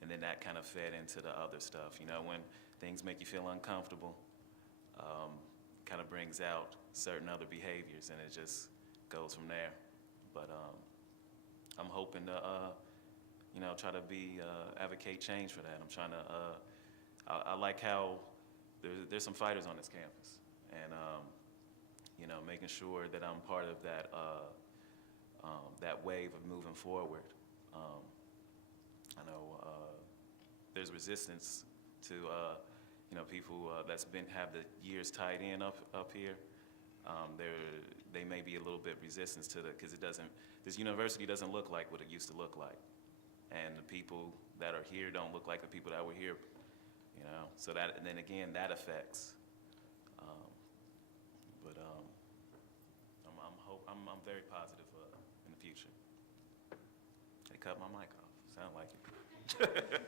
and then that kind of fed into the other stuff. You know, when things make you feel uncomfortable, kind of brings out certain other behaviors, and it just goes from there. But I'm hoping to, you know, try to advocate change for that. I'm trying to, I like how there's some fighters on this campus, and you know, making sure that I'm part of that that wave of moving forward. I know there's resistance to you know, people that's have the years tied in up here. They may be a little bit resistant to that because this university doesn't look like what it used to look like. And the people that are here don't look like the people that were here, you know. So that, and then again, that affects. But I'm very positive in the future. They cut my mic off. Sound like it.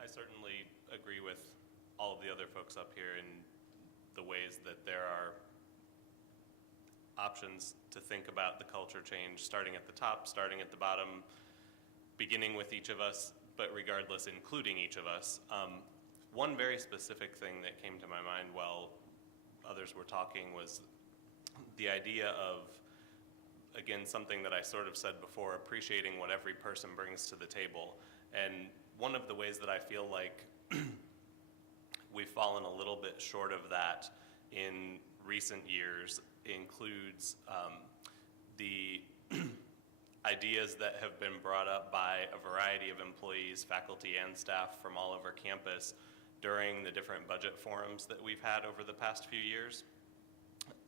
I certainly agree with all of the other folks up here in the ways that there are options to think about the culture change, starting at the top, starting at the bottom, beginning with each of us, but regardless, including each of us. One very specific thing that came to my mind while others were talking was the idea of, again, something that I sort of said before, appreciating what every person brings to the table. And one of the ways that I feel like we've fallen a little bit short of that in recent years includes the ideas that have been brought up by a variety of employees, faculty, and staff from all over campus during the different budget forums that we've had over the past few years.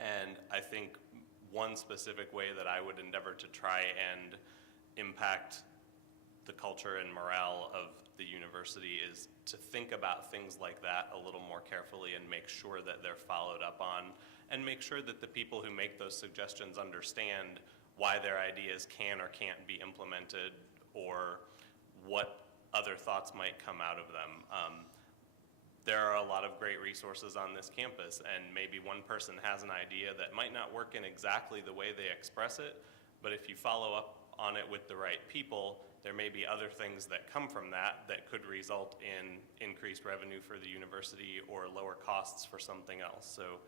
And I think one specific way that I would endeavor to try and impact the culture and morale of the university is to think about things like that a little more carefully and make sure that they're followed up on, and make sure that the people who make those suggestions understand why their ideas can or can't be implemented, or what other thoughts might come out of them. There are a lot of great resources on this campus, and maybe one person has an idea that might not work in exactly the way they express it, but if you follow up on it with the right people, there may be other things that come from that that could result in increased revenue for the university or lower costs for something else. So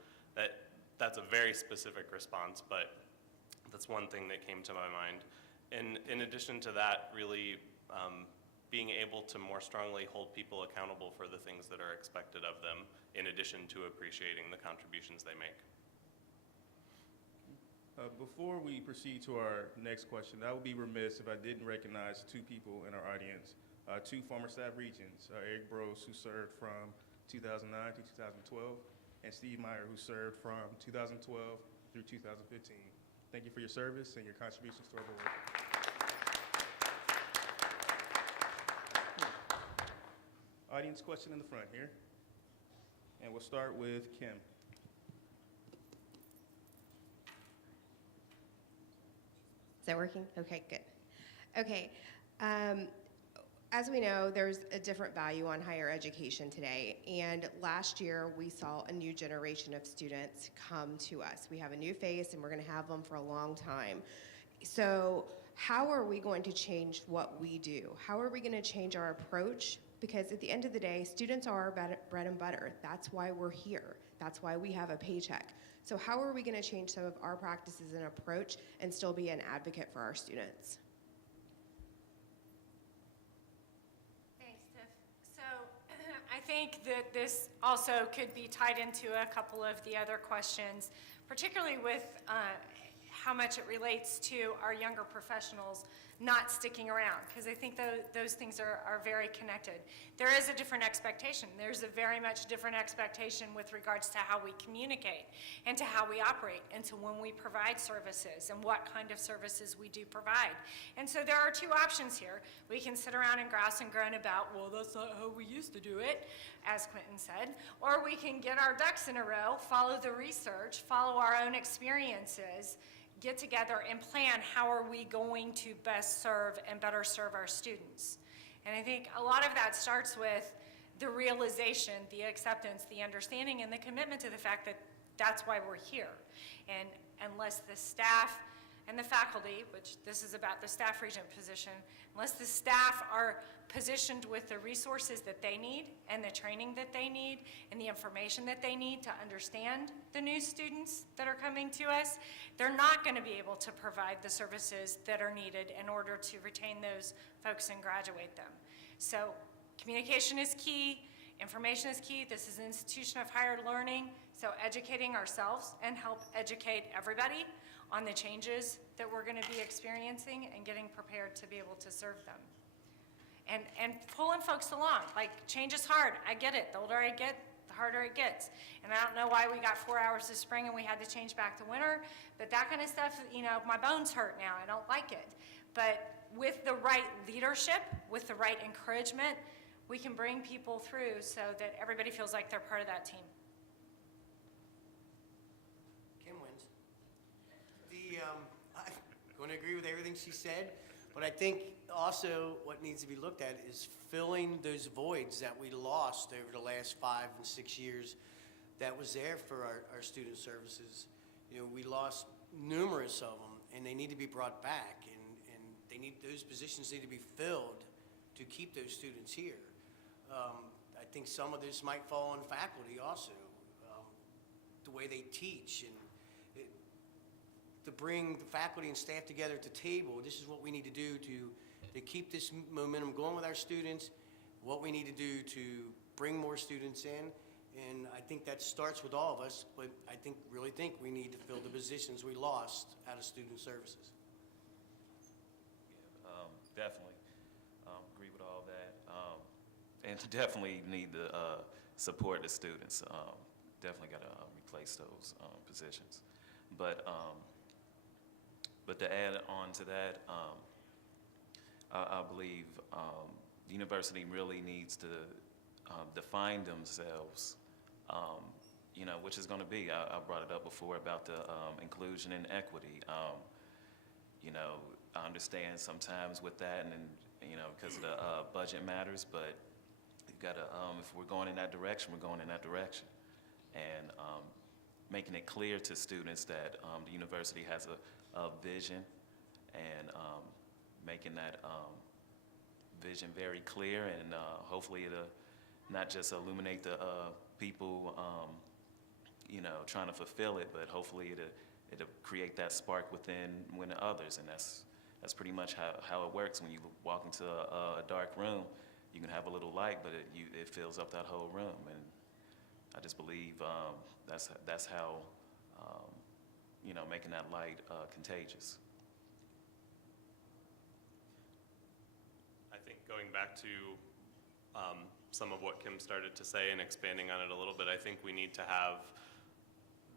that's a very specific response, but that's one thing that came to my mind. And in addition to that, really being able to more strongly hold people accountable for the things that are expected of them, in addition to appreciating the contributions they make. Before we proceed to our next question, I would be remiss if I didn't recognize two people in our audience, two former staff regents, Eric Brose, who served from 2009 to 2012, and Steve Meyer, who served from 2012 through 2015. Thank you for your service and your contributions to our board. Audience question in the front here. And we'll start with Kim. Is that working? Okay, good. Okay. As we know, there's a different value on higher education today. And last year, we saw a new generation of students come to us. We have a new face, and we're going to have them for a long time. So how are we going to change what we do? How are we going to change our approach? Because at the end of the day, students are our bread and butter. That's why we're here. That's why we have a paycheck. So how are we going to change some of our practices and approach and still be an advocate for our students? Thanks, Tiff. So I think that this also could be tied into a couple of the other questions, particularly with how much it relates to our younger professionals not sticking around, because I think those things are very connected. There is a different expectation. There's a very much different expectation with regards to how we communicate and to how we operate and to when we provide services and what kind of services we do provide. And so there are two options here. We can sit around and grouse and groan about, well, that's not how we used to do it, as Quentin said, or we can get our ducks in a row, follow the research, follow our own experiences, get together and plan how are we going to best serve and better serve our students. And I think a lot of that starts with the realization, the acceptance, the understanding, and the commitment to the fact that that's why we're here. And unless the staff and the faculty, which this is about the staff regent position, unless the staff are positioned with the resources that they need and the training that they need and the information that they need to understand the new students that are coming to us, they're not going to be able to provide the services that are needed in order to retain those folks and graduate them. So communication is key, information is key. This is an institution of higher learning, so educating ourselves and help educate everybody on the changes that we're going to be experiencing and getting prepared to be able to serve them. And pulling folks along. Like, change is hard. I get it. The older I get, the harder it gets. And I don't know why we got 4 hours this spring and we had to change back to winter, but that kind of stuff, you know, my bones hurt now. I don't like it. But with the right leadership, with the right encouragement, we can bring people through so that everybody feels like they're part of that team. Kim wins. I'm going to agree with everything she said, but I think also what needs to be looked at is filling those voids that we lost over the last 5 and 6 years that was there for our student services. You know, we lost numerous of them, and they need to be brought back, and those positions need to be filled to keep those students here. I think some of this might fall on faculty also, the way they teach, and to bring the faculty and staff together at the table. This is what we need to do to keep this momentum going with our students, what we need to do to bring more students in. And I think that starts with all of us, but I really think we need to fill the positions we lost out of student services. Definitely agree with all that. and definitely need to support the students. Definitely got to replace those positions. But to add on to that, I believe the university really needs to define themselves, which is going to be, I brought it up before about the inclusion and equity. I understand sometimes with that, and because of the budget matters, but you've got to, if we're going in that direction, we're going in that direction. And making it clear to students that the university has a vision, and making that vision very clear, and hopefully it'll not just illuminate the people, trying to fulfill it, but hopefully it'll create that spark within others, and that's pretty much how it works. When you walk into a dark room, you can have a little light, but it fills up that whole room, and I just believe that's how making that light contagious. I think going back to some of what Kim started to say and expanding on it a little bit, I think we need to have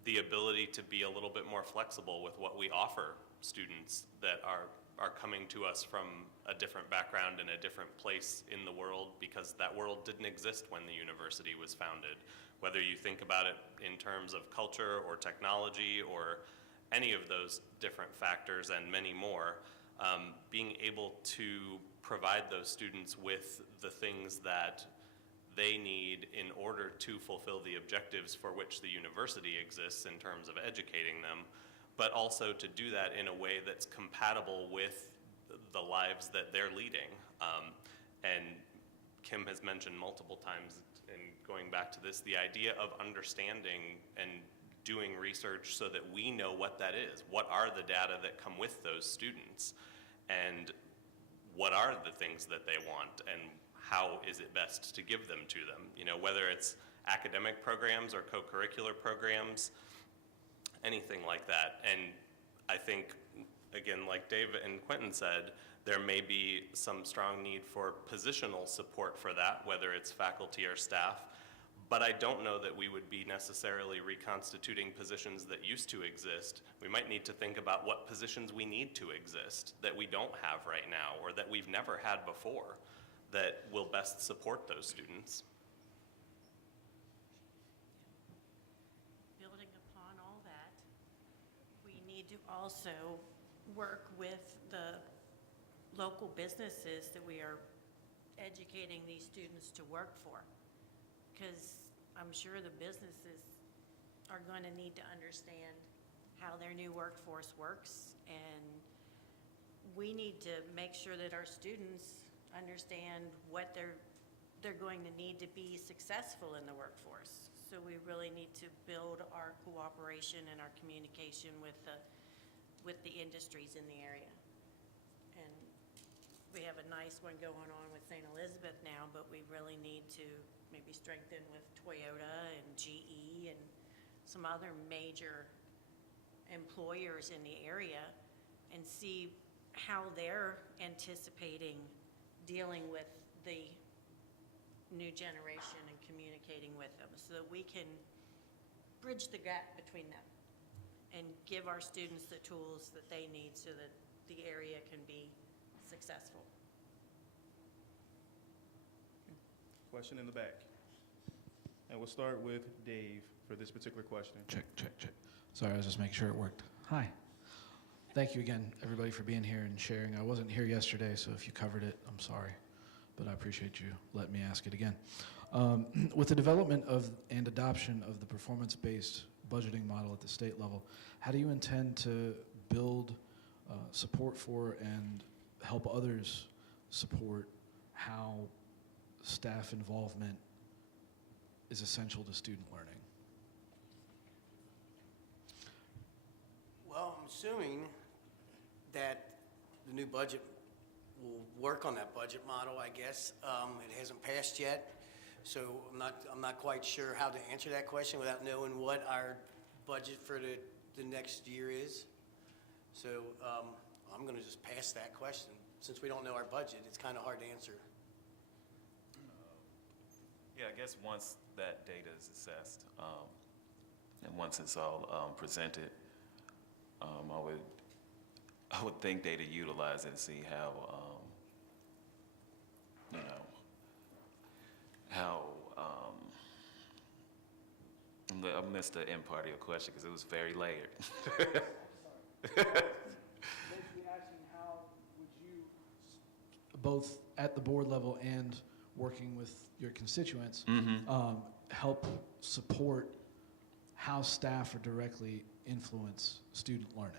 the ability to be a little bit more flexible with what we offer students that are coming to us from a different background and a different place in the world, because that world didn't exist when the university was founded. Whether you think about it in terms of culture or technology or any of those different factors and many more, being able to provide those students with the things that they need in order to fulfill the objectives for which the university exists in terms of educating them, but also to do that in a way that's compatible with the lives that they're leading. And Kim has mentioned multiple times, and going back to this, the idea of understanding and doing research so that we know what that is. What are the data that come with those students? And what are the things that they want? And how is it best to give them to them? Whether it's academic programs or co-curricular programs, anything like that. And I think, again, like Dave and Quentin said, there may be some strong need for positional support for that, whether it's faculty or staff. But I don't know that we would be necessarily reconstituting positions that used to exist. We might need to think about what positions we need to exist that we don't have right now, or that we've never had before, that will best support those students. Building upon all that, we need to also work with the local businesses that we are educating these students to work for. Because I'm sure the businesses are going to need to understand how their new workforce works, and we need to make sure that our students understand what they're going to need to be successful in the workforce. So we really need to build our cooperation and our communication with the industries in the area. And we have a nice one going on with St. Elizabeth now, but we really need to maybe strengthen with Toyota and GE and some other major employers in the area, and see how they're anticipating dealing with the new generation and communicating with them, so that we can bridge the gap between them and give our students the tools that they need so that the area can be successful. Question in the back. And we'll start with Dave for this particular question. Check. Sorry, I was just making sure it worked. Hi. Thank you again, everybody, for being here and sharing. I wasn't here yesterday, so if you covered it, I'm sorry. But I appreciate you letting me ask it again. With the development of and adoption of the performance-based budgeting model at the state level, how do you intend to build support for and help others support how staff involvement is essential to student learning? Well, I'm assuming that the new budget will work on that budget model, I guess. It hasn't passed yet, so I'm not quite sure how to answer that question without knowing what our budget for the next year is. So I'm going to just pass that question. Since we don't know our budget, it's kind of hard to answer. Yeah, I guess once that data is assessed, and once it's all presented, I would think they to utilize it and see how, you know, how, I missed the end part of your question because it was very layered. Basically asking how would you, both at the board level and working with your constituents, help support how staff are directly influence student learning?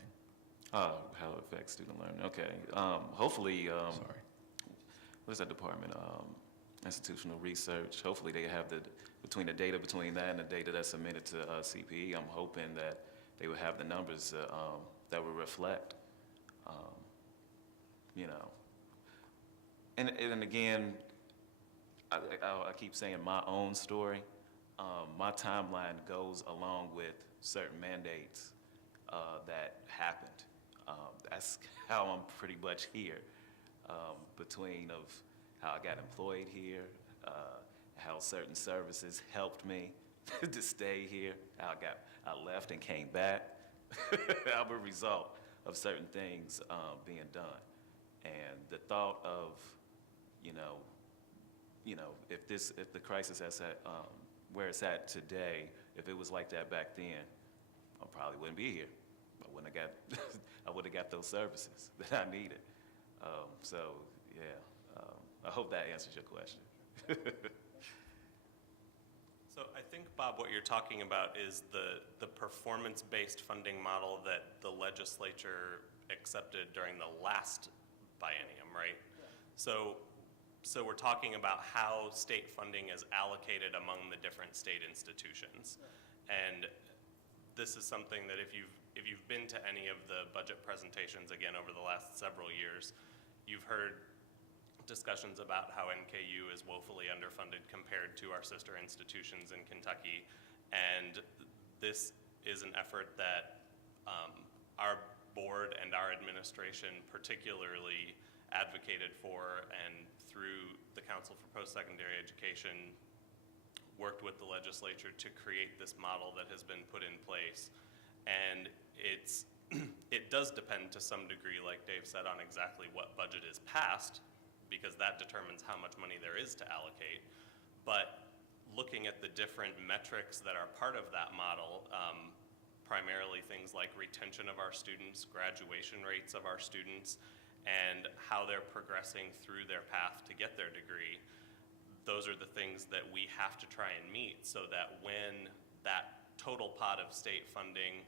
How it affects student learning. Okay. Hopefully, Sorry. what is that department? Institutional research. Hopefully they have between the data between that and the data that's submitted to CPE, I'm hoping that they would have the numbers that would reflect, you know. And again, I keep saying my own story. My timeline goes along with certain mandates that happened. That's how I'm pretty much here, between of how I got employed here, how certain services helped me to stay here, how I left and came back. I'm a result of certain things being done. And the thought of, you know, if the crisis is at where it's at today, if it was like that back then, I probably wouldn't be here. I would have got those services that I needed. So yeah, I hope that answers your question. So I think, Bob, what you're talking about is the performance-based funding model that the legislature accepted during the last biennium, right? So we're talking about how state funding is allocated among the different state institutions. And this is something that if you've been to any of the budget presentations, again, over the last several years, you've heard discussions about how NKU is woefully underfunded compared to our sister institutions in Kentucky. And this is an effort that our board and our administration particularly advocated for, and through the Council for Post-Secondary Education worked with the legislature to create this model that has been put in place. And it does depend to some degree, like Dave said, on exactly what budget is passed, because that determines how much money there is to allocate. But looking at the different metrics that are part of that model, primarily things like retention of our students, graduation rates of our students, and how they're progressing through their path to get their degree, those are the things that we have to try and meet so that when that total pot of state funding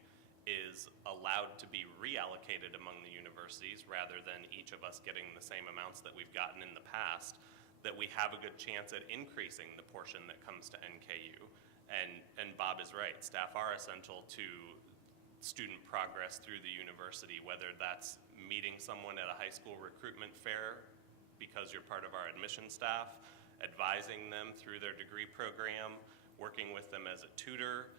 is allowed to be reallocated among the universities rather than each of us getting the same amounts that we've gotten in the past, that we have a good chance at increasing the portion that comes to NKU. And Bob is right, staff are essential to student progress through the university, whether that's meeting someone at a high school recruitment fair because you're part of our admission staff, advising them through their degree program, working with them as a tutor,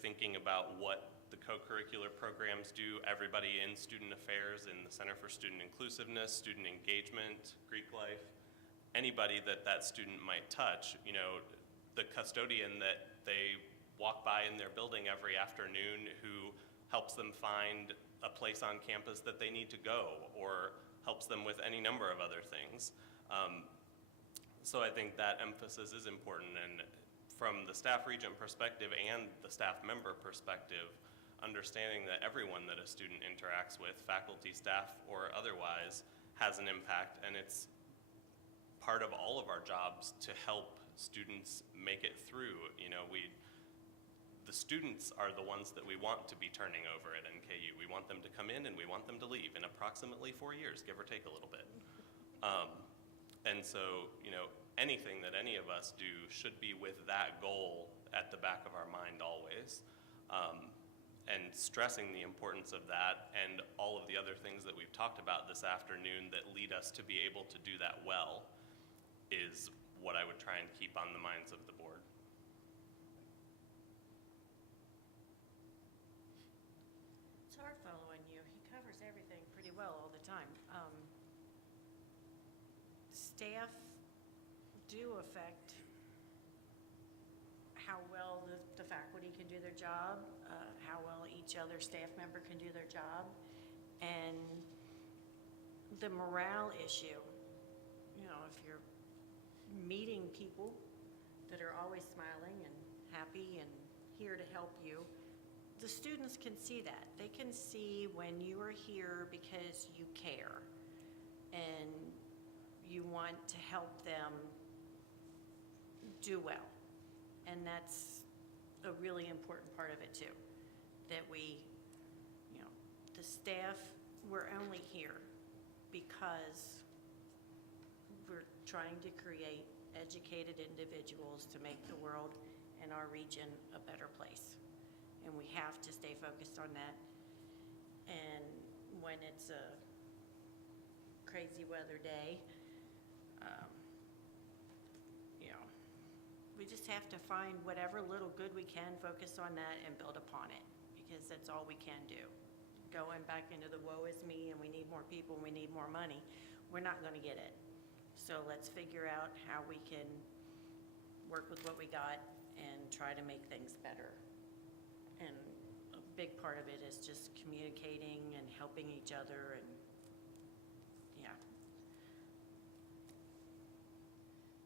thinking about what the co-curricular programs do, everybody in student affairs, in the Center for Student Inclusiveness, student engagement, Greek life, anybody that student might touch, the custodian that they walk by in their building every afternoon who helps them find a place on campus that they need to go, or helps them with any number of other things. So I think that emphasis is important, and from the staff regent perspective and the staff member perspective, understanding that everyone that a student interacts with, faculty, staff, or otherwise, has an impact, and it's part of all of our jobs to help students make it through. The students are the ones that we want to be turning over at NKU. We want them to come in and we want them to leave in approximately 4 years, give or take a little bit. And so, anything that any of us do should be with that goal at the back of our mind always. And stressing the importance of that and all of the other things that we've talked about this afternoon that lead us to be able to do that well is what I would try and keep on the minds of the board. It's hard following you. He covers everything pretty well all the time. Staff do affect how well the faculty can do their job, how well each other staff member can do their job, and the morale issue. You know, if you're meeting people that are always smiling and happy and here to help you, the students can see that. They can see when you are here because you care and you want to help them do well. And that's a really important part of it too, that we, you know, the staff, we're only here because we're trying to create educated individuals to make the world and our region a better place. And we have to stay focused on that. And when it's a crazy weather day, you know, we just have to find whatever little good we can, focus on that and build upon it, because that's all we can do. Going back into the woe is me and we need more people and we need more money, we're not gonna get it. So let's figure out how we can work with what we got and try to make things better. And a big part of it is just communicating and helping each other, and yeah.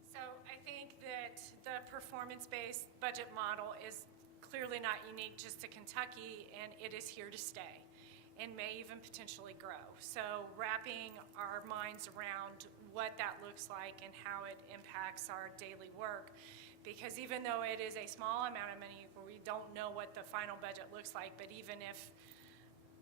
So I think that the performance-based budget model is clearly not unique just to Kentucky, and it is here to stay and may even potentially grow. So wrapping our minds around what that looks like and how it impacts our daily work, because even though it is a small amount of money, we don't know what the final budget looks like, but even if,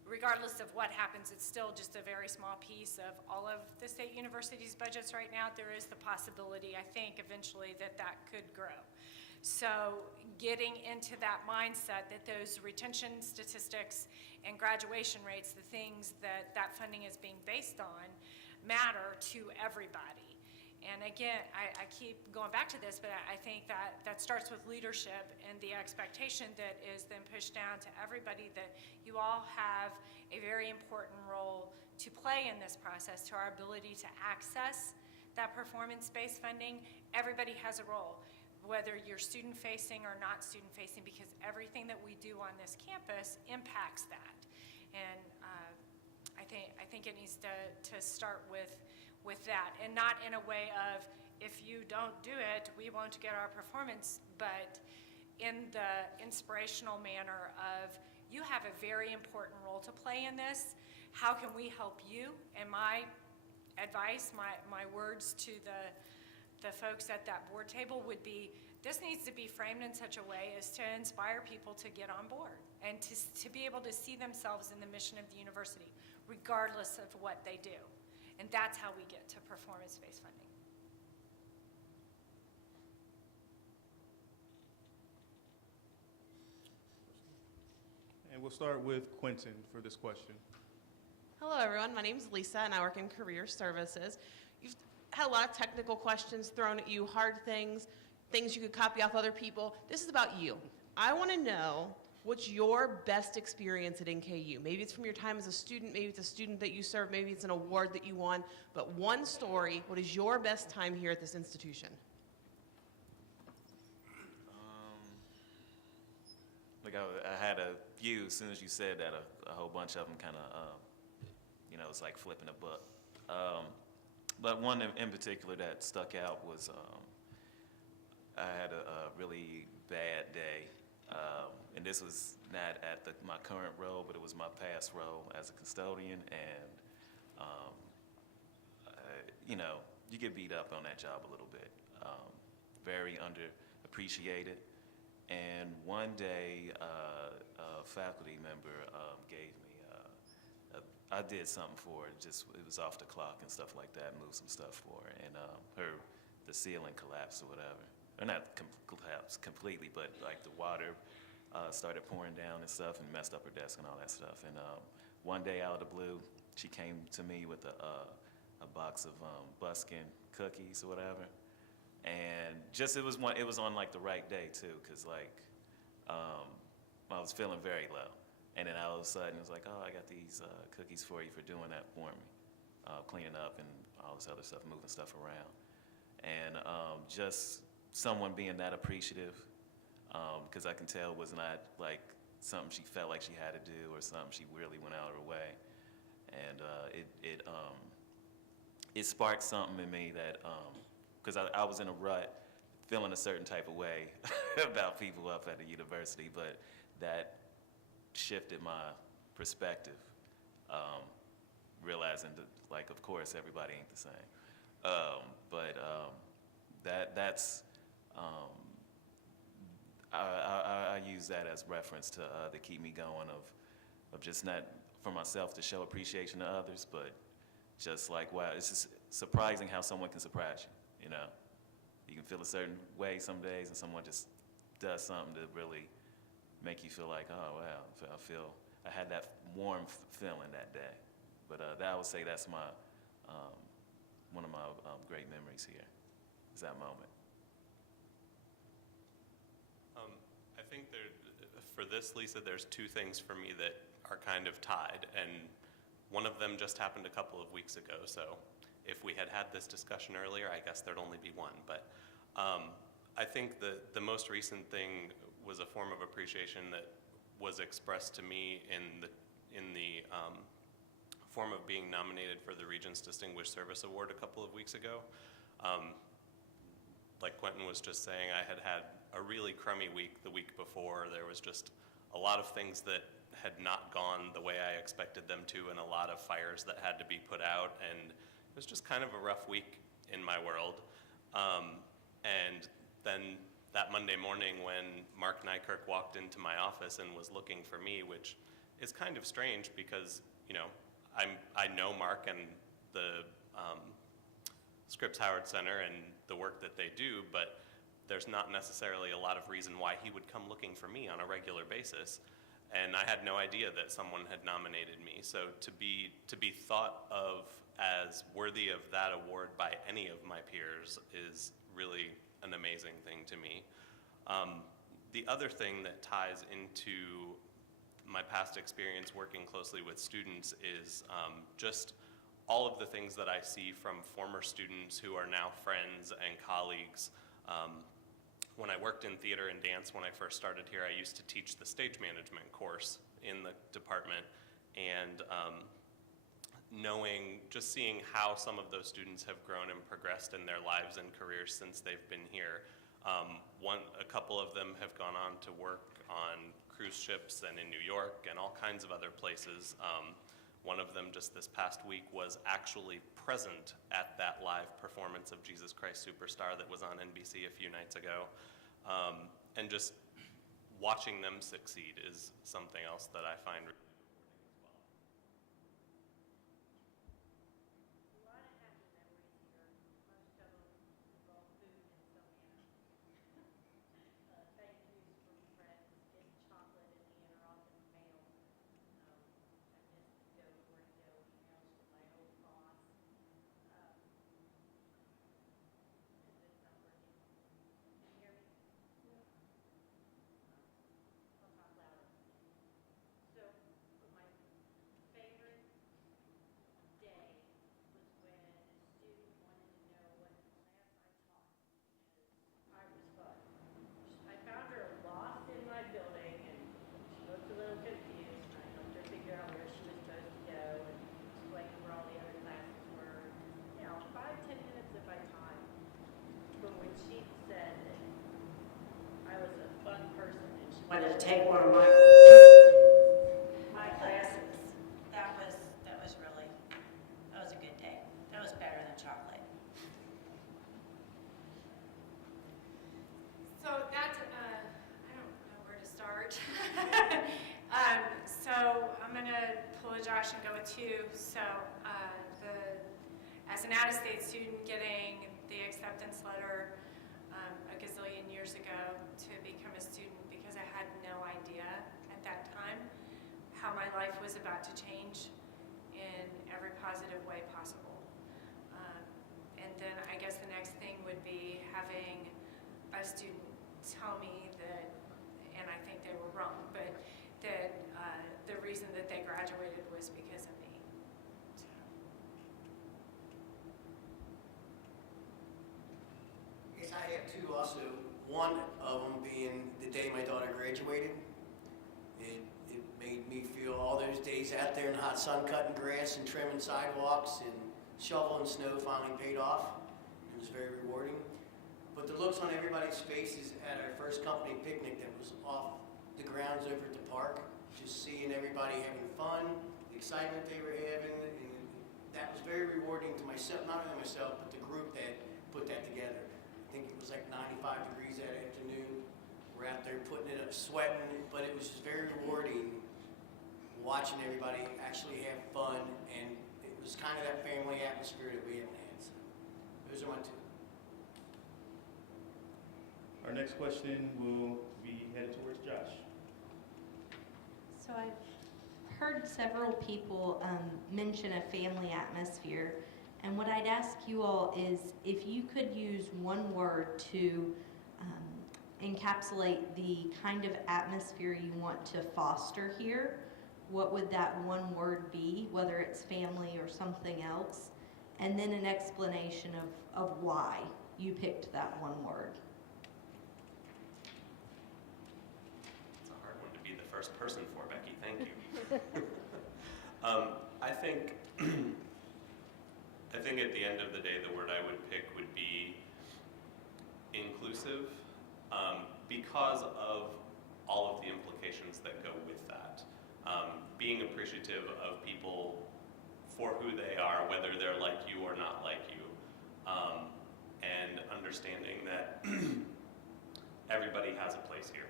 regardless of what happens, it's still just a very small piece of all of the state universities' budgets right now. There is the possibility, I think, eventually that that could grow. So getting into that mindset that those retention statistics and graduation rates, the things that that funding is being based on, matter to everybody. And again, I keep going back to this, but I think that starts with leadership and the expectation that is then pushed down to everybody, that you all have a very important role to play in this process, to our ability to access that performance-based funding. Everybody has a role, whether you're student-facing or not student-facing, because everything that we do on this campus impacts that. And I think it needs to start with that, and not in a way of, if you don't do it, we won't get our performance, but in the inspirational manner of, you have a very important role to play in this. How can we help you? And my advice, my words to the folks at that board table would be, this needs to be framed in such a way as to inspire people to get on board and to be able to see themselves in the mission of the university, regardless of what they do. And that's how we get to performance-based funding. And we'll start with Quentin for this question. Hello, everyone. My name is Lisa, and I work in career services. You've had a lot of technical questions thrown at you, hard things, things you could copy off other people. This is about you. I want to know, what's your best experience at NKU? Maybe it's from your time as a student, maybe it's a student that you served, maybe it's an award that you won, but one story, what is your best time here at this institution? Like I had a few, as soon as you said that, a whole bunch of them kind of, you know, it's like flipping a book. But one in particular that stuck out was I had a really bad day. And this was not at my current role, but it was my past role as a custodian. And, you know, you get beat up on that job a little bit. Very underappreciated. And one day, a faculty member gave me, I did something for her, it was off the clock and stuff like that, moved some stuff for her, and the ceiling collapsed or whatever. Or not collapsed completely, but like the water started pouring down and stuff and messed up her desk and all that stuff. And one day out of the blue, she came to me with a box of Buskin cookies or whatever. And just, it was on like the right day too, cause like I was feeling very low. And then all of a sudden it was like, oh, I got these cookies for you for doing that for me. Cleaning up and all this other stuff, moving stuff around. And just someone being that appreciative because I can tell it was not like something she felt like she had to do or something she really went out of her way. And it sparked something in me that, because I was in a rut, feeling a certain type of way about people up at the university, but that shifted my perspective, realizing that, like, of course, everybody ain't the same. That's I use that as reference to keep me going of just not for myself to show appreciation to others, but just like, wow, it's just surprising how someone can surprise you, you know? You can feel a certain way some days and someone just does something to really make you feel like, oh, wow, I had that warm feeling that day. But I would say that's my, one of my great memories here, is that moment. I think for this, Lisa, there's two things for me that are kind of tied, and one of them just happened a couple of weeks ago, so if we had had this discussion earlier, I guess there'd only be one. But I think the most recent thing was a form of appreciation that was expressed to me in the form of being nominated for the Regent's Distinguished Service Award a couple of weeks ago. Like Quentin was just saying, I had had a really crummy week the week before. There was just a lot of things that had not gone the way I expected them to, and a lot of fires that had to be put out, and it was just kind of a rough week in my world. And then that Monday morning when Mark Nykirk walked into my office and was looking for me, which is kind of strange because, you know, I know Mark and the Scripps Howard Center and the work that they do, but there's not necessarily a lot of reason why he would come looking for me on a regular basis. And I had no idea that someone had nominated me. So to be thought of as worthy of that award by any of my peers is really an amazing thing to me. The other thing that ties into my past experience working closely with students is just all of the things that I see from former students who are now friends and colleagues. When I worked in theater and dance when I first started here, I used to teach the stage management course in the department, and seeing how some of those students have grown and progressed in their lives and careers since they've been here. A couple of them have gone on to work on cruise ships and in New York and all kinds of other places. One of them just this past week was actually present at that live performance of Jesus Christ Superstar that was on NBC a few nights ago. And just watching them succeed is something else that I find really A lot of happy memories here. Most of them involve food and some thank yous from friends, getting chocolate in the interrogant mail. I miss the go-where-to-go emails from my old boss. Is this not working? Can you hear me? I'll talk louder. So, my favorite day was when a student wanted to know what class I taught, because I was fun. I found her lost in my building, and she looked a little confused, and I helped her figure out where she was supposed to go and explain where all the other classes were. You know, 5-10 minutes of my time. But when she said that I was a fun person and she wanted to take one of my classes, that was a good day. That was better than chocolate. So that's, I don't know where to start. So I'm gonna pull a Josh and go with two. So as an out-of-state student getting the acceptance letter a gazillion years ago to become a student, because I had no idea at that time how my life was about to change in every positive way possible. And then I guess the next thing would be having a student tell me that, and I think they were wrong, but that the reason that they graduated was because of me. So. Yes, I have two also. One of them being the day my daughter graduated. It made me feel all those days out there in the hot sun cutting grass and trimming sidewalks and shoveling snow finally paid off. It was very rewarding. But the looks on everybody's faces at our first company picnic that was off the grounds over at the park, just seeing everybody having fun, the excitement they were having, and that was very rewarding to myself, not only myself, but the group that put that together. I think it was like 95 degrees that afternoon. We're out there putting it up, sweating, but it was just very rewarding watching everybody actually have fun, and it was kind of that family atmosphere that we haven't had. So those are my two. Our next question will be headed towards Josh. So I've heard several people mention a family atmosphere, and what I'd ask you all is if you could use one word to encapsulate the kind of atmosphere you want to foster here, what would that one word be, whether it's family or something else, and then an explanation of why you picked that one word. It's a hard one to be the first person for, Becky. Thank you. I think at the end of the day, the word I would pick would be inclusive, because of all of the implications that go with that. Being appreciative of people for who they are, whether they're like you or not like you, and understanding that everybody has a place here.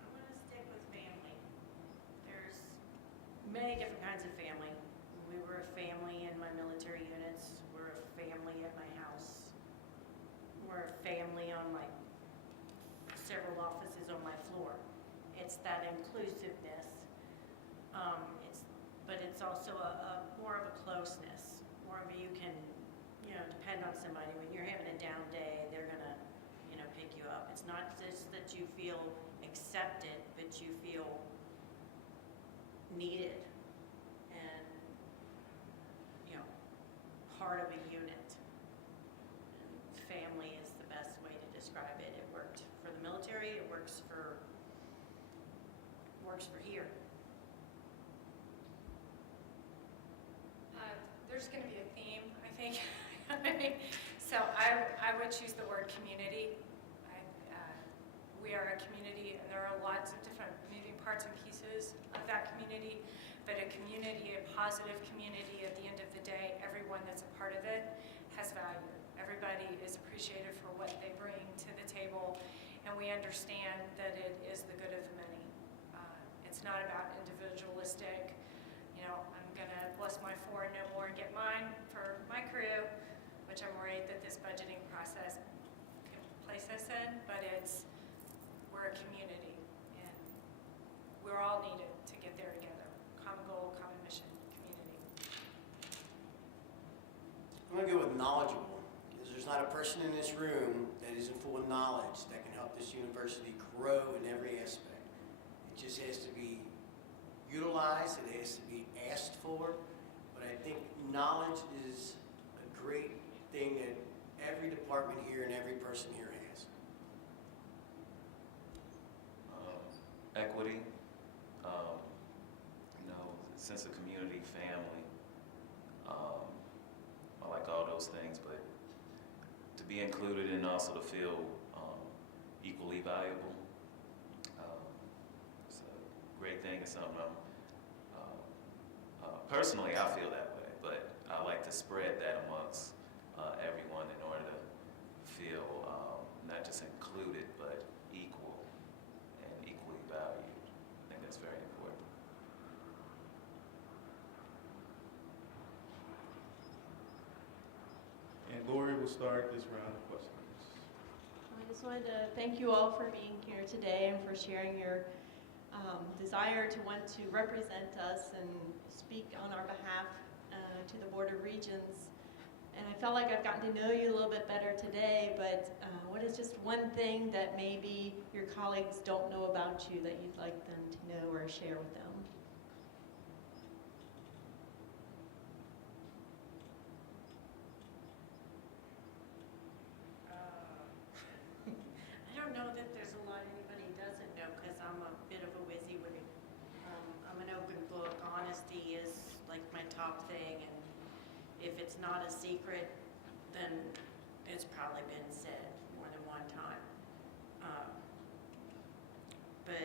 I'm going to stick with family. There's many different kinds of family. We were a family in my military units. We're a family at my house. We're a family on my several offices on my floor. It's that inclusiveness. But it's also a more of a closeness. More of you can, depend on somebody. When you're having a down day, they're gonna, pick you up. It's not just that you feel accepted, but you feel needed and, part of a unit. And family is the best way to describe it. It worked for the military. It works for here. There's going to be a theme, I think. So I would choose the word community. We are a community, and there are lots of different moving parts and pieces of that community, but a community, a positive community, at the end of the day, everyone that's a part of it has value. Everybody is appreciated for what they bring to the table, and we understand that it is the good of the many. It's not about individualistic, I'm gonna bless my four and no more and get mine for my crew, which I'm worried that this budgeting process can place us in, but we're a community, and we're all needed to get there together. Common goal, common mission, community. I'm going to go with knowledgeable, because there's not a person in this room that isn't full of knowledge that can help this university grow in every aspect. It just has to be utilized, it has to be asked for, but I think knowledge is a great thing that every department here and every person here has. Equity, sense of community, family. I like all those things, but to be included and also to feel equally valuable. It's a great thing. It's something personally, I feel that way, but I like to spread that amongst everyone in order to feel not just included, but equal and equally valued. I think that's very important. And Lori will start this round of questions. I just wanted to thank you all for being here today and for sharing your desire to want to represent us and speak on our behalf to the Board of Regents. And I felt like I've gotten to know you a little bit better today, but what is just one thing that maybe your colleagues don't know about you that you'd like them to know or share with them? not a secret, then it's probably been said more than one time. But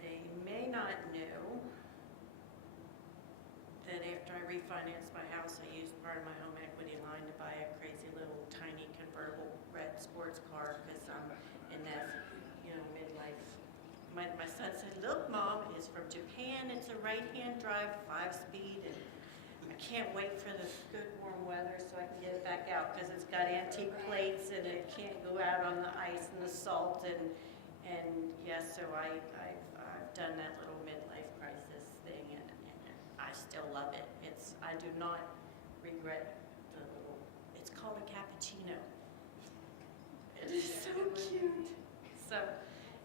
they may not know that after I refinanced my house, I used part of my home equity line to buy a crazy little tiny convertible red sports car because I'm in that, midlife. My son said, "Look, Mom, it's from Japan. It's a right-hand drive, 5-speed, and I can't wait for the good warm weather so I can get it back out because it's got antique plates and it can't go out on the ice and the salt and yes, so I've done that little midlife crisis thing and I still love it. I do not regret the little, it's called a cappuccino. It is so cute. So,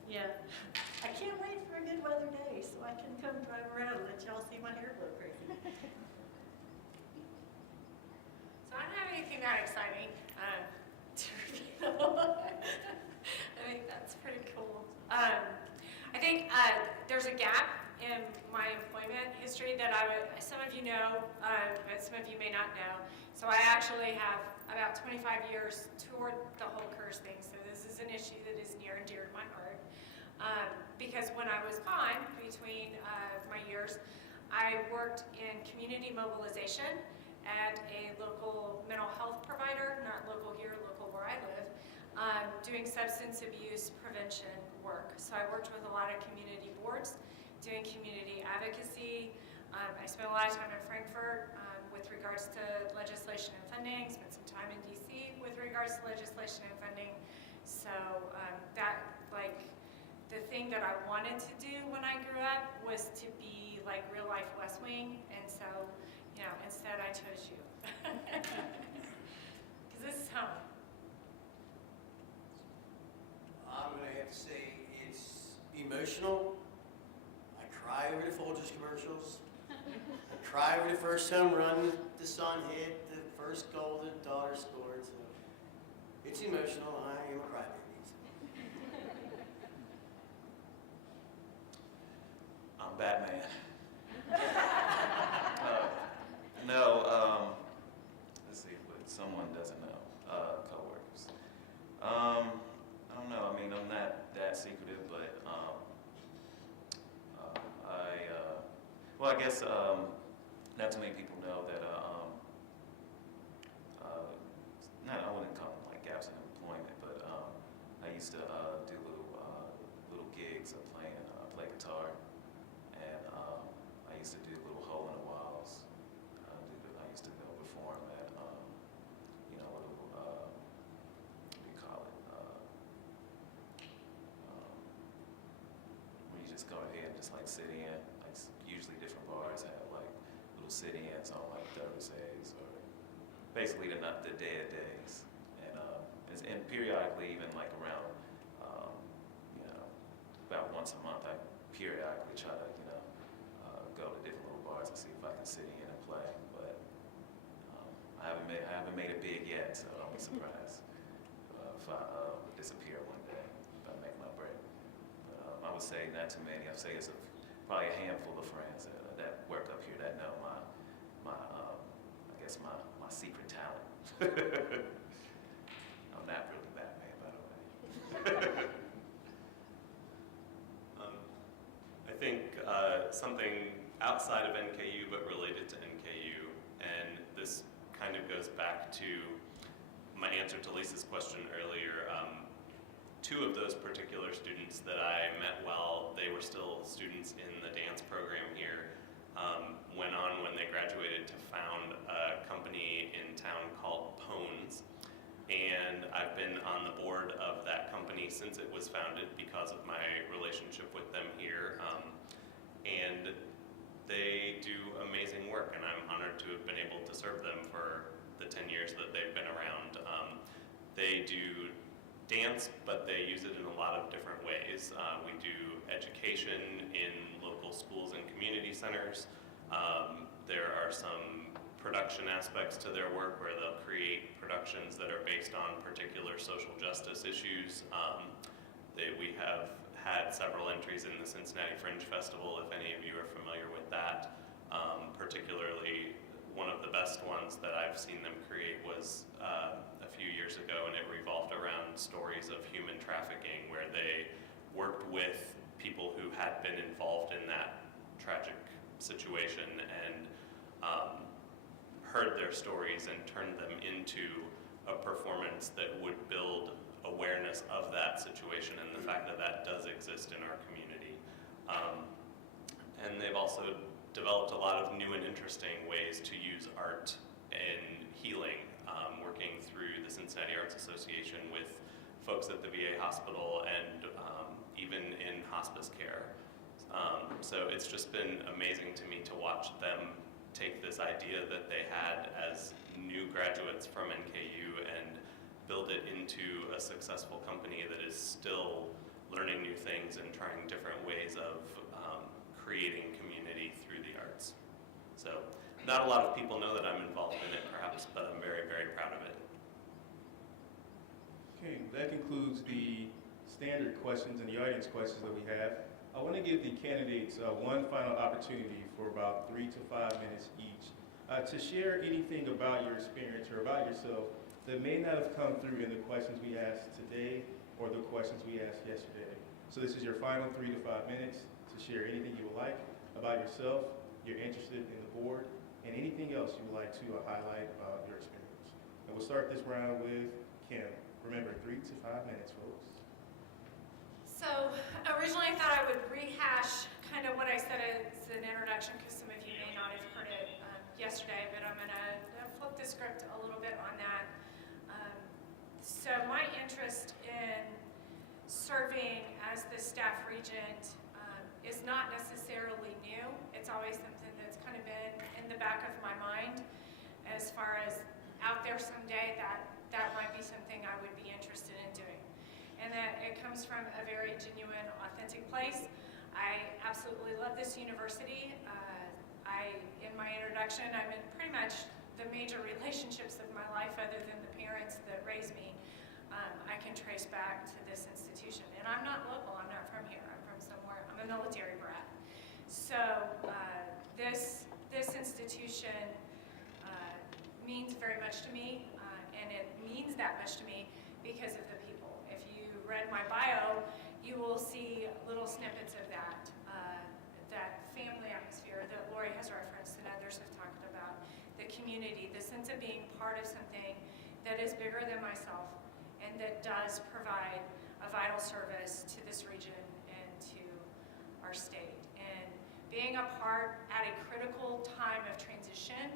yeah, I can't wait for a good weather day so I can come drive around and let y'all see my hair blow crazy. So I don't have anything that exciting to reveal. I think that's pretty cool. I think there's a gap in my employment history that some of you know, but some of you may not know. So I actually have about 25 years toward the whole CURS thing, so this is an issue that is near and dear to my heart. Because when I was gone between my years, I worked in community mobilization at a local mental health provider, not local here, local where I live, doing substance abuse prevention work. So I worked with a lot of community boards, doing community advocacy. I spent a lot of time in Frankfurt with regards to legislation and funding, spent some time in DC with regards to legislation and funding. So the thing that I wanted to do when I grew up was to be like real life West Wing, and so, instead I chose you. Because this is home. I'm going to have to say it's emotional. I cry over the Folgers commercials. I cry over the first home run the son hit, the first goal the daughter scored. So it's emotional. I am a crybaby. I'm Batman. Let's see, but someone doesn't know, coworkers. I don't know, I mean, I'm not that secretive, but I guess not too many people know that, I wouldn't call them like gaps in employment, but I used to do little gigs of play guitar. And I used to do little hole in the walls. I used to go perform at, little, what do you call it? Where you just go ahead and just like sit in. Like usually different bars have like little sit-ins on like Thursdays or basically the dead days. And periodically, even like around, about once a month, I periodically try to, go to different little bars and see if I can sit in and play. But I haven't made it big yet, so don't be surprised if I disappear one day if I make my break. But I would say not too many. I'd say it's probably a handful of friends that work up here that know my secret talent. I'm not really Batman, by the way. I think something outside of NKU but related to NKU, and this kind of goes back to my answer to Lisa's question earlier. Two of those particular students that I met while they were still students in the dance program here went on when they graduated to found a company in town called Pones. And I've been on the board of that company since it was founded because of my relationship with them here. And they do amazing work, and I'm honored to have been able to serve them for the 10 years that they've been around. They do dance, but they use it in a lot of different ways. We do education in local schools and community centers. There are some production aspects to their work where they'll create productions that are based on particular social justice issues. We have had several entries in the Cincinnati Fringe Festival, if any of you are familiar with that. best ones that I've seen them create was a few years ago, and it revolved around stories of human trafficking, where they worked with people who had been involved in that tragic situation and heard their stories and turned them into a performance that would build awareness of that situation and the fact that that does exist in our community. And they've also developed a lot of new and interesting ways to use art in healing, working through the Cincinnati Arts Association with folks at the VA hospital and even in hospice care. So it's just been amazing to me to watch them take this idea that they had as new graduates from NKU and build it into a successful company that is still learning new things and trying different ways of creating community through the arts. So not a lot of people know that I'm involved in it perhaps, but I'm very, very proud of it. Okay, that concludes the standard questions and the audience questions that we have. I want to give the candidates one final opportunity for about 3 to 5 minutes each to share anything about your experience or about yourself that may not have come through in the questions we asked today or the questions we asked yesterday. So this is your final 3 to 5 minutes to share anything you would like about yourself, you're interested in the board, and anything else you would like to highlight about your experience. And we'll start this round with Kim. Remember, 3 to 5 minutes, folks. So originally I thought I would rehash kind of what I said as an introduction, because some of you may not have heard it yesterday, but I'm going to flip the script a little bit on that. So my interest in serving as the staff regent is not necessarily new. It's always something that's kind of been in the back of my mind as far as out there someday that might be something I would be interested in doing. And that it comes from a very genuine, authentic place. I absolutely love this university. In my introduction, I'm in pretty much the major relationships of my life, other than the parents that raised me, I can trace back to this institution. And I'm not local, I'm not from here, I'm from somewhere, I'm a military brat. So this institution means very much to me, and it means that much to me because of the people. If you read my bio, you will see little snippets of that, that family atmosphere that Lori has referenced and others have talked about, the community, the sense of being part of something that is bigger than myself and that does provide a vital service to this region and to our state. And being a part at a critical time of transition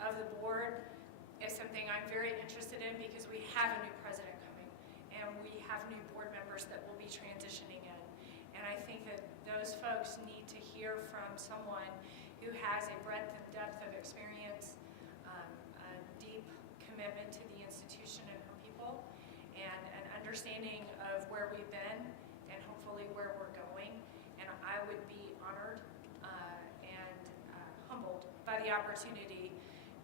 of the board is something I'm very interested in, because we have a new president coming and we have new board members that will be transitioning in. And I think that those folks need to hear from someone who has a breadth and depth of experience, a deep commitment to the institution and her people, and an understanding of where we've been and hopefully where we're going. And I would be honored and humbled by the opportunity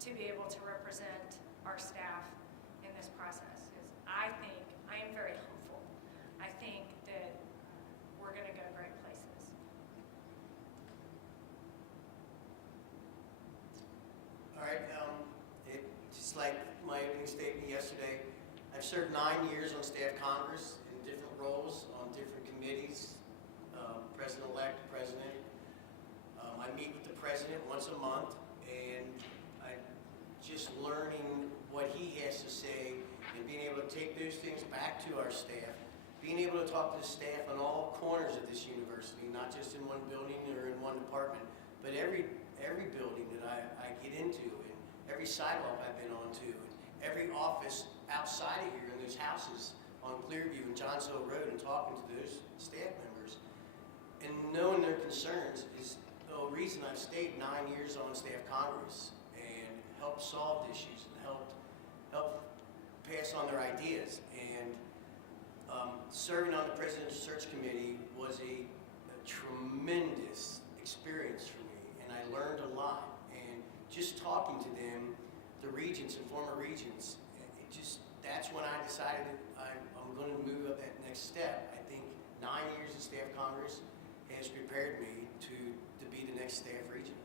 to be able to represent our staff in this process. I am very hopeful. I think that we're going to go great places. All right, just like my opening statement yesterday, I've served 9 years on staff Congress in different roles on different committees, president-elect, president. I meet with the president once a month, and I'm just learning what he has to say and being able to take those things back to our staff, being able to talk to the staff on all corners of this university, not just in one building or in one department, but every building that I get into, and every sidewalk I've been onto, and every office outside of here in those houses on Clearview and Johns Hill Road, and talking to those staff members and knowing their concerns is the reason I've stayed 9 years on staff Congress and helped solve issues and help pass on their ideas. And serving on the President's Search Committee was a tremendous experience for me, and I learned a lot. And just talking to them, the regents and former regents, that's when I decided that I'm going to move up that next step. I think 9 years of staff Congress has prepared me to be the next staff regent.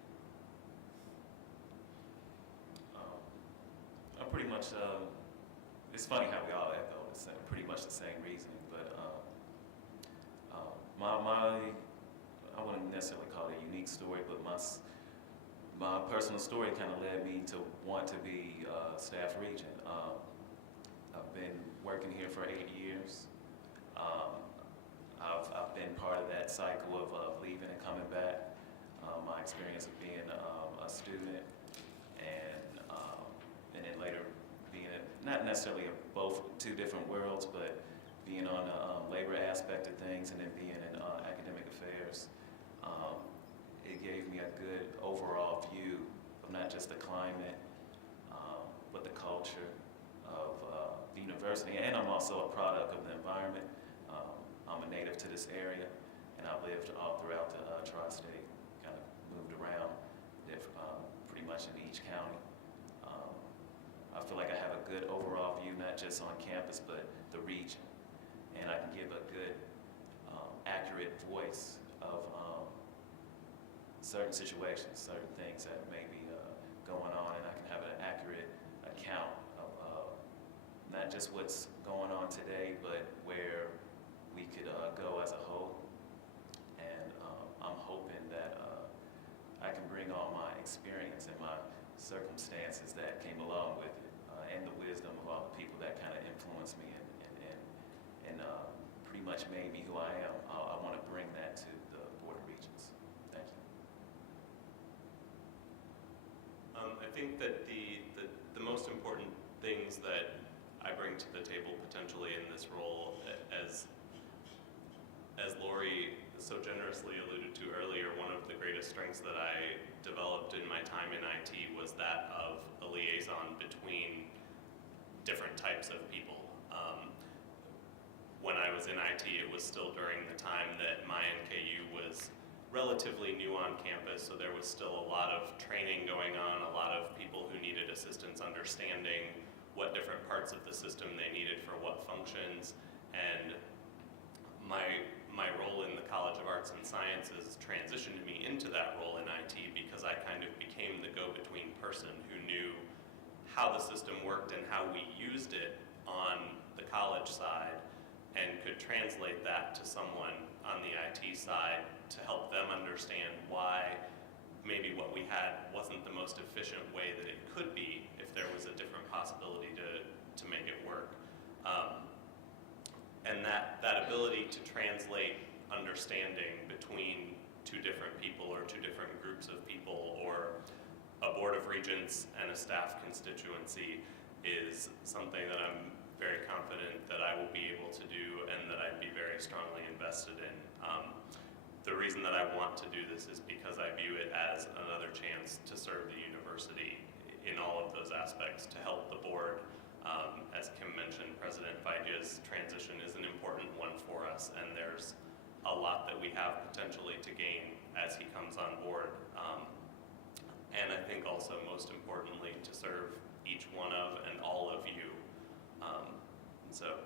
much, it's funny how we all echo the same, pretty much the same reasoning, but I wouldn't necessarily call it a unique story, but my personal story kind of led me to want to be staff regent. I've been working here for 8 years. I've been part of that cycle of leaving and coming back. My experience of being a student and then later being not necessarily both two different worlds, but being on the labor aspect of things and then being in academic affairs. It gave me a good overall view of not just the climate, but the culture of the university. And I'm also a product of the environment. I'm a native to this area, and I've lived all throughout the tri-state, kind of moved around pretty much in each county. I feel like I have a good overall view, not just on campus, but the region. And I can give a good, accurate voice of certain situations, certain things that may be going on, and I can have an accurate account of not just what's going on today, but where we could go as a whole. And I'm hoping that I can bring all my experience and my circumstances that came along with it, and the wisdom of all the people that kind of influenced me and pretty much made me who I am. I want to bring that to the Board of Regents. Thank you. I think that the most important things that I bring to the table potentially in this role, as Lori so generously alluded to earlier, one of the greatest strengths that I developed in my time in IT was that of a liaison between different types of people. When I was in IT, it was still during the time that my NKU was relatively new on campus, so there was still a lot of training going on, a lot of people who needed assistance understanding what different parts of the system they needed for what functions. And my role in the College of Arts and Sciences transitioned me into that role in IT because I kind of became the go-between person who knew how the system worked and how we used it on the college side, and could translate that to someone on the IT side to help them understand why maybe what we had wasn't the most efficient way that it could be if there was a different possibility to make it work. And that ability to translate understanding between two different people or two different groups of people or a board of regents and a staff constituency is something that I'm very confident that I will be able to do and that I'd be very strongly invested in. The reason that I want to do this is because I view it as another chance to serve the university in all of those aspects, to help the board. As Kim mentioned, President Vaiga's transition is an important one for us, and there's a lot that we have potentially to gain as he comes on board. And I think also most importantly to serve each one of and all of you. So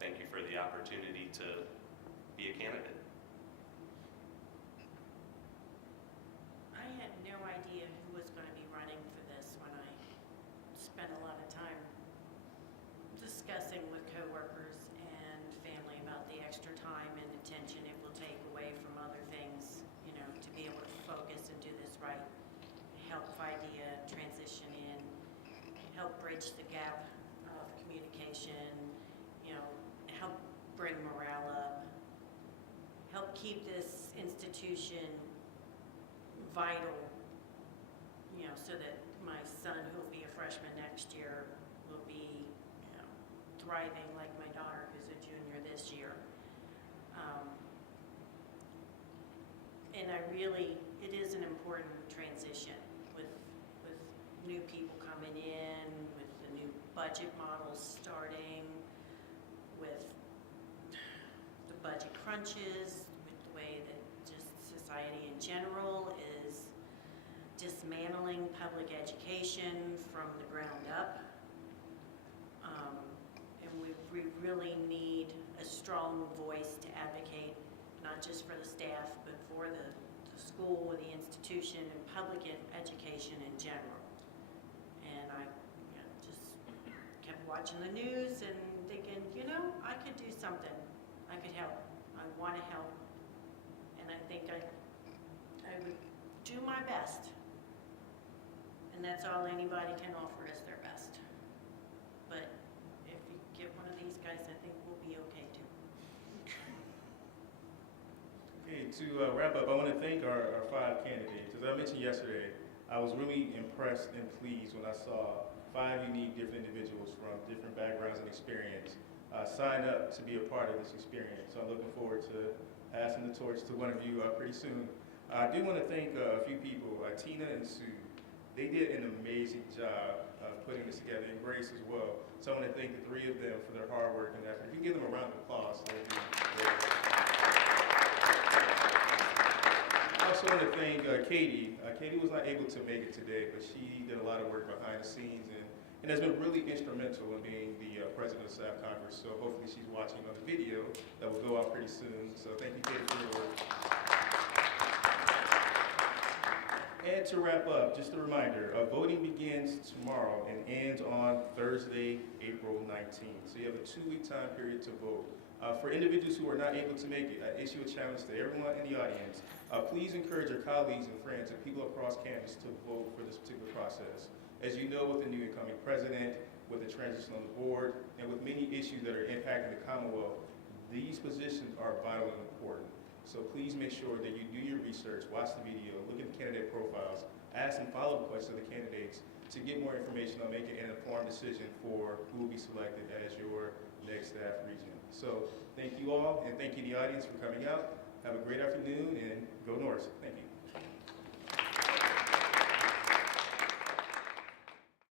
thank you for the opportunity to be a candidate. I had no idea who was going to be running for this when I spent a lot of time discussing with coworkers and family about the extra time and attention it will take away from other things, you know, to be able to focus and do this right. Help Videa transition in, help bridge the gap of communication, you know, help bring morale up, help keep this institution vital, you know, so that my son, who will be a freshman next year, will be, you know, thriving like my daughter, who's a junior this year. And it is an important transition with new people coming in, with the new budget models starting, with the budget crunches, with the way that just society in general is dismantling public education from the ground up. And we really need a strong voice to advocate, not just for the staff, but for the school, the institution, and public education in general. And I just watching the news and thinking, you know, I could do something. I could help. I want to help. And I think I would do my best. And that's all anybody can offer is their best. But if you get one of these guys, I think we'll be okay too. Okay, to wrap up, I want to thank our 5 candidates. As I mentioned yesterday, I was really impressed and pleased when I saw 5 unique different individuals from different backgrounds and experience sign up to be a part of this experience. So I'm looking forward to passing the torch to one of you pretty soon. I do want to thank a few people, Tina and Sue. They did an amazing job putting this together, and Grace as well. So I want to thank the 3 of them for their hard work and effort. If you give them a round of applause, that would be great. I also want to thank Katie. Katie was not able to make it today, but she did a lot of work behind the scenes and has been really instrumental in being the president of Staff Congress. So hopefully she's watching on the video that will go out pretty soon. So thank you, Katie, for your work. And to wrap up, just a reminder, voting begins tomorrow and ends on Thursday, April 19th. So you have a 2-week time period to vote. For individuals who are not able to make it, I issue a challenge to everyone in the audience. Please encourage your colleagues and friends and people across campus to vote for this particular process. As you know, with the new incoming president, with the transition on the board, and with many issues that are impacting the Commonwealth, these positions are vitally important. So please make sure that you do your research, watch the video, look at the candidate profiles, ask some follow-up questions of the candidates to get more information on making an informed decision for who will be selected as your next staff regent. So thank you all, and thank you to the audience for coming out. Have a great afternoon, and go North. Thank you.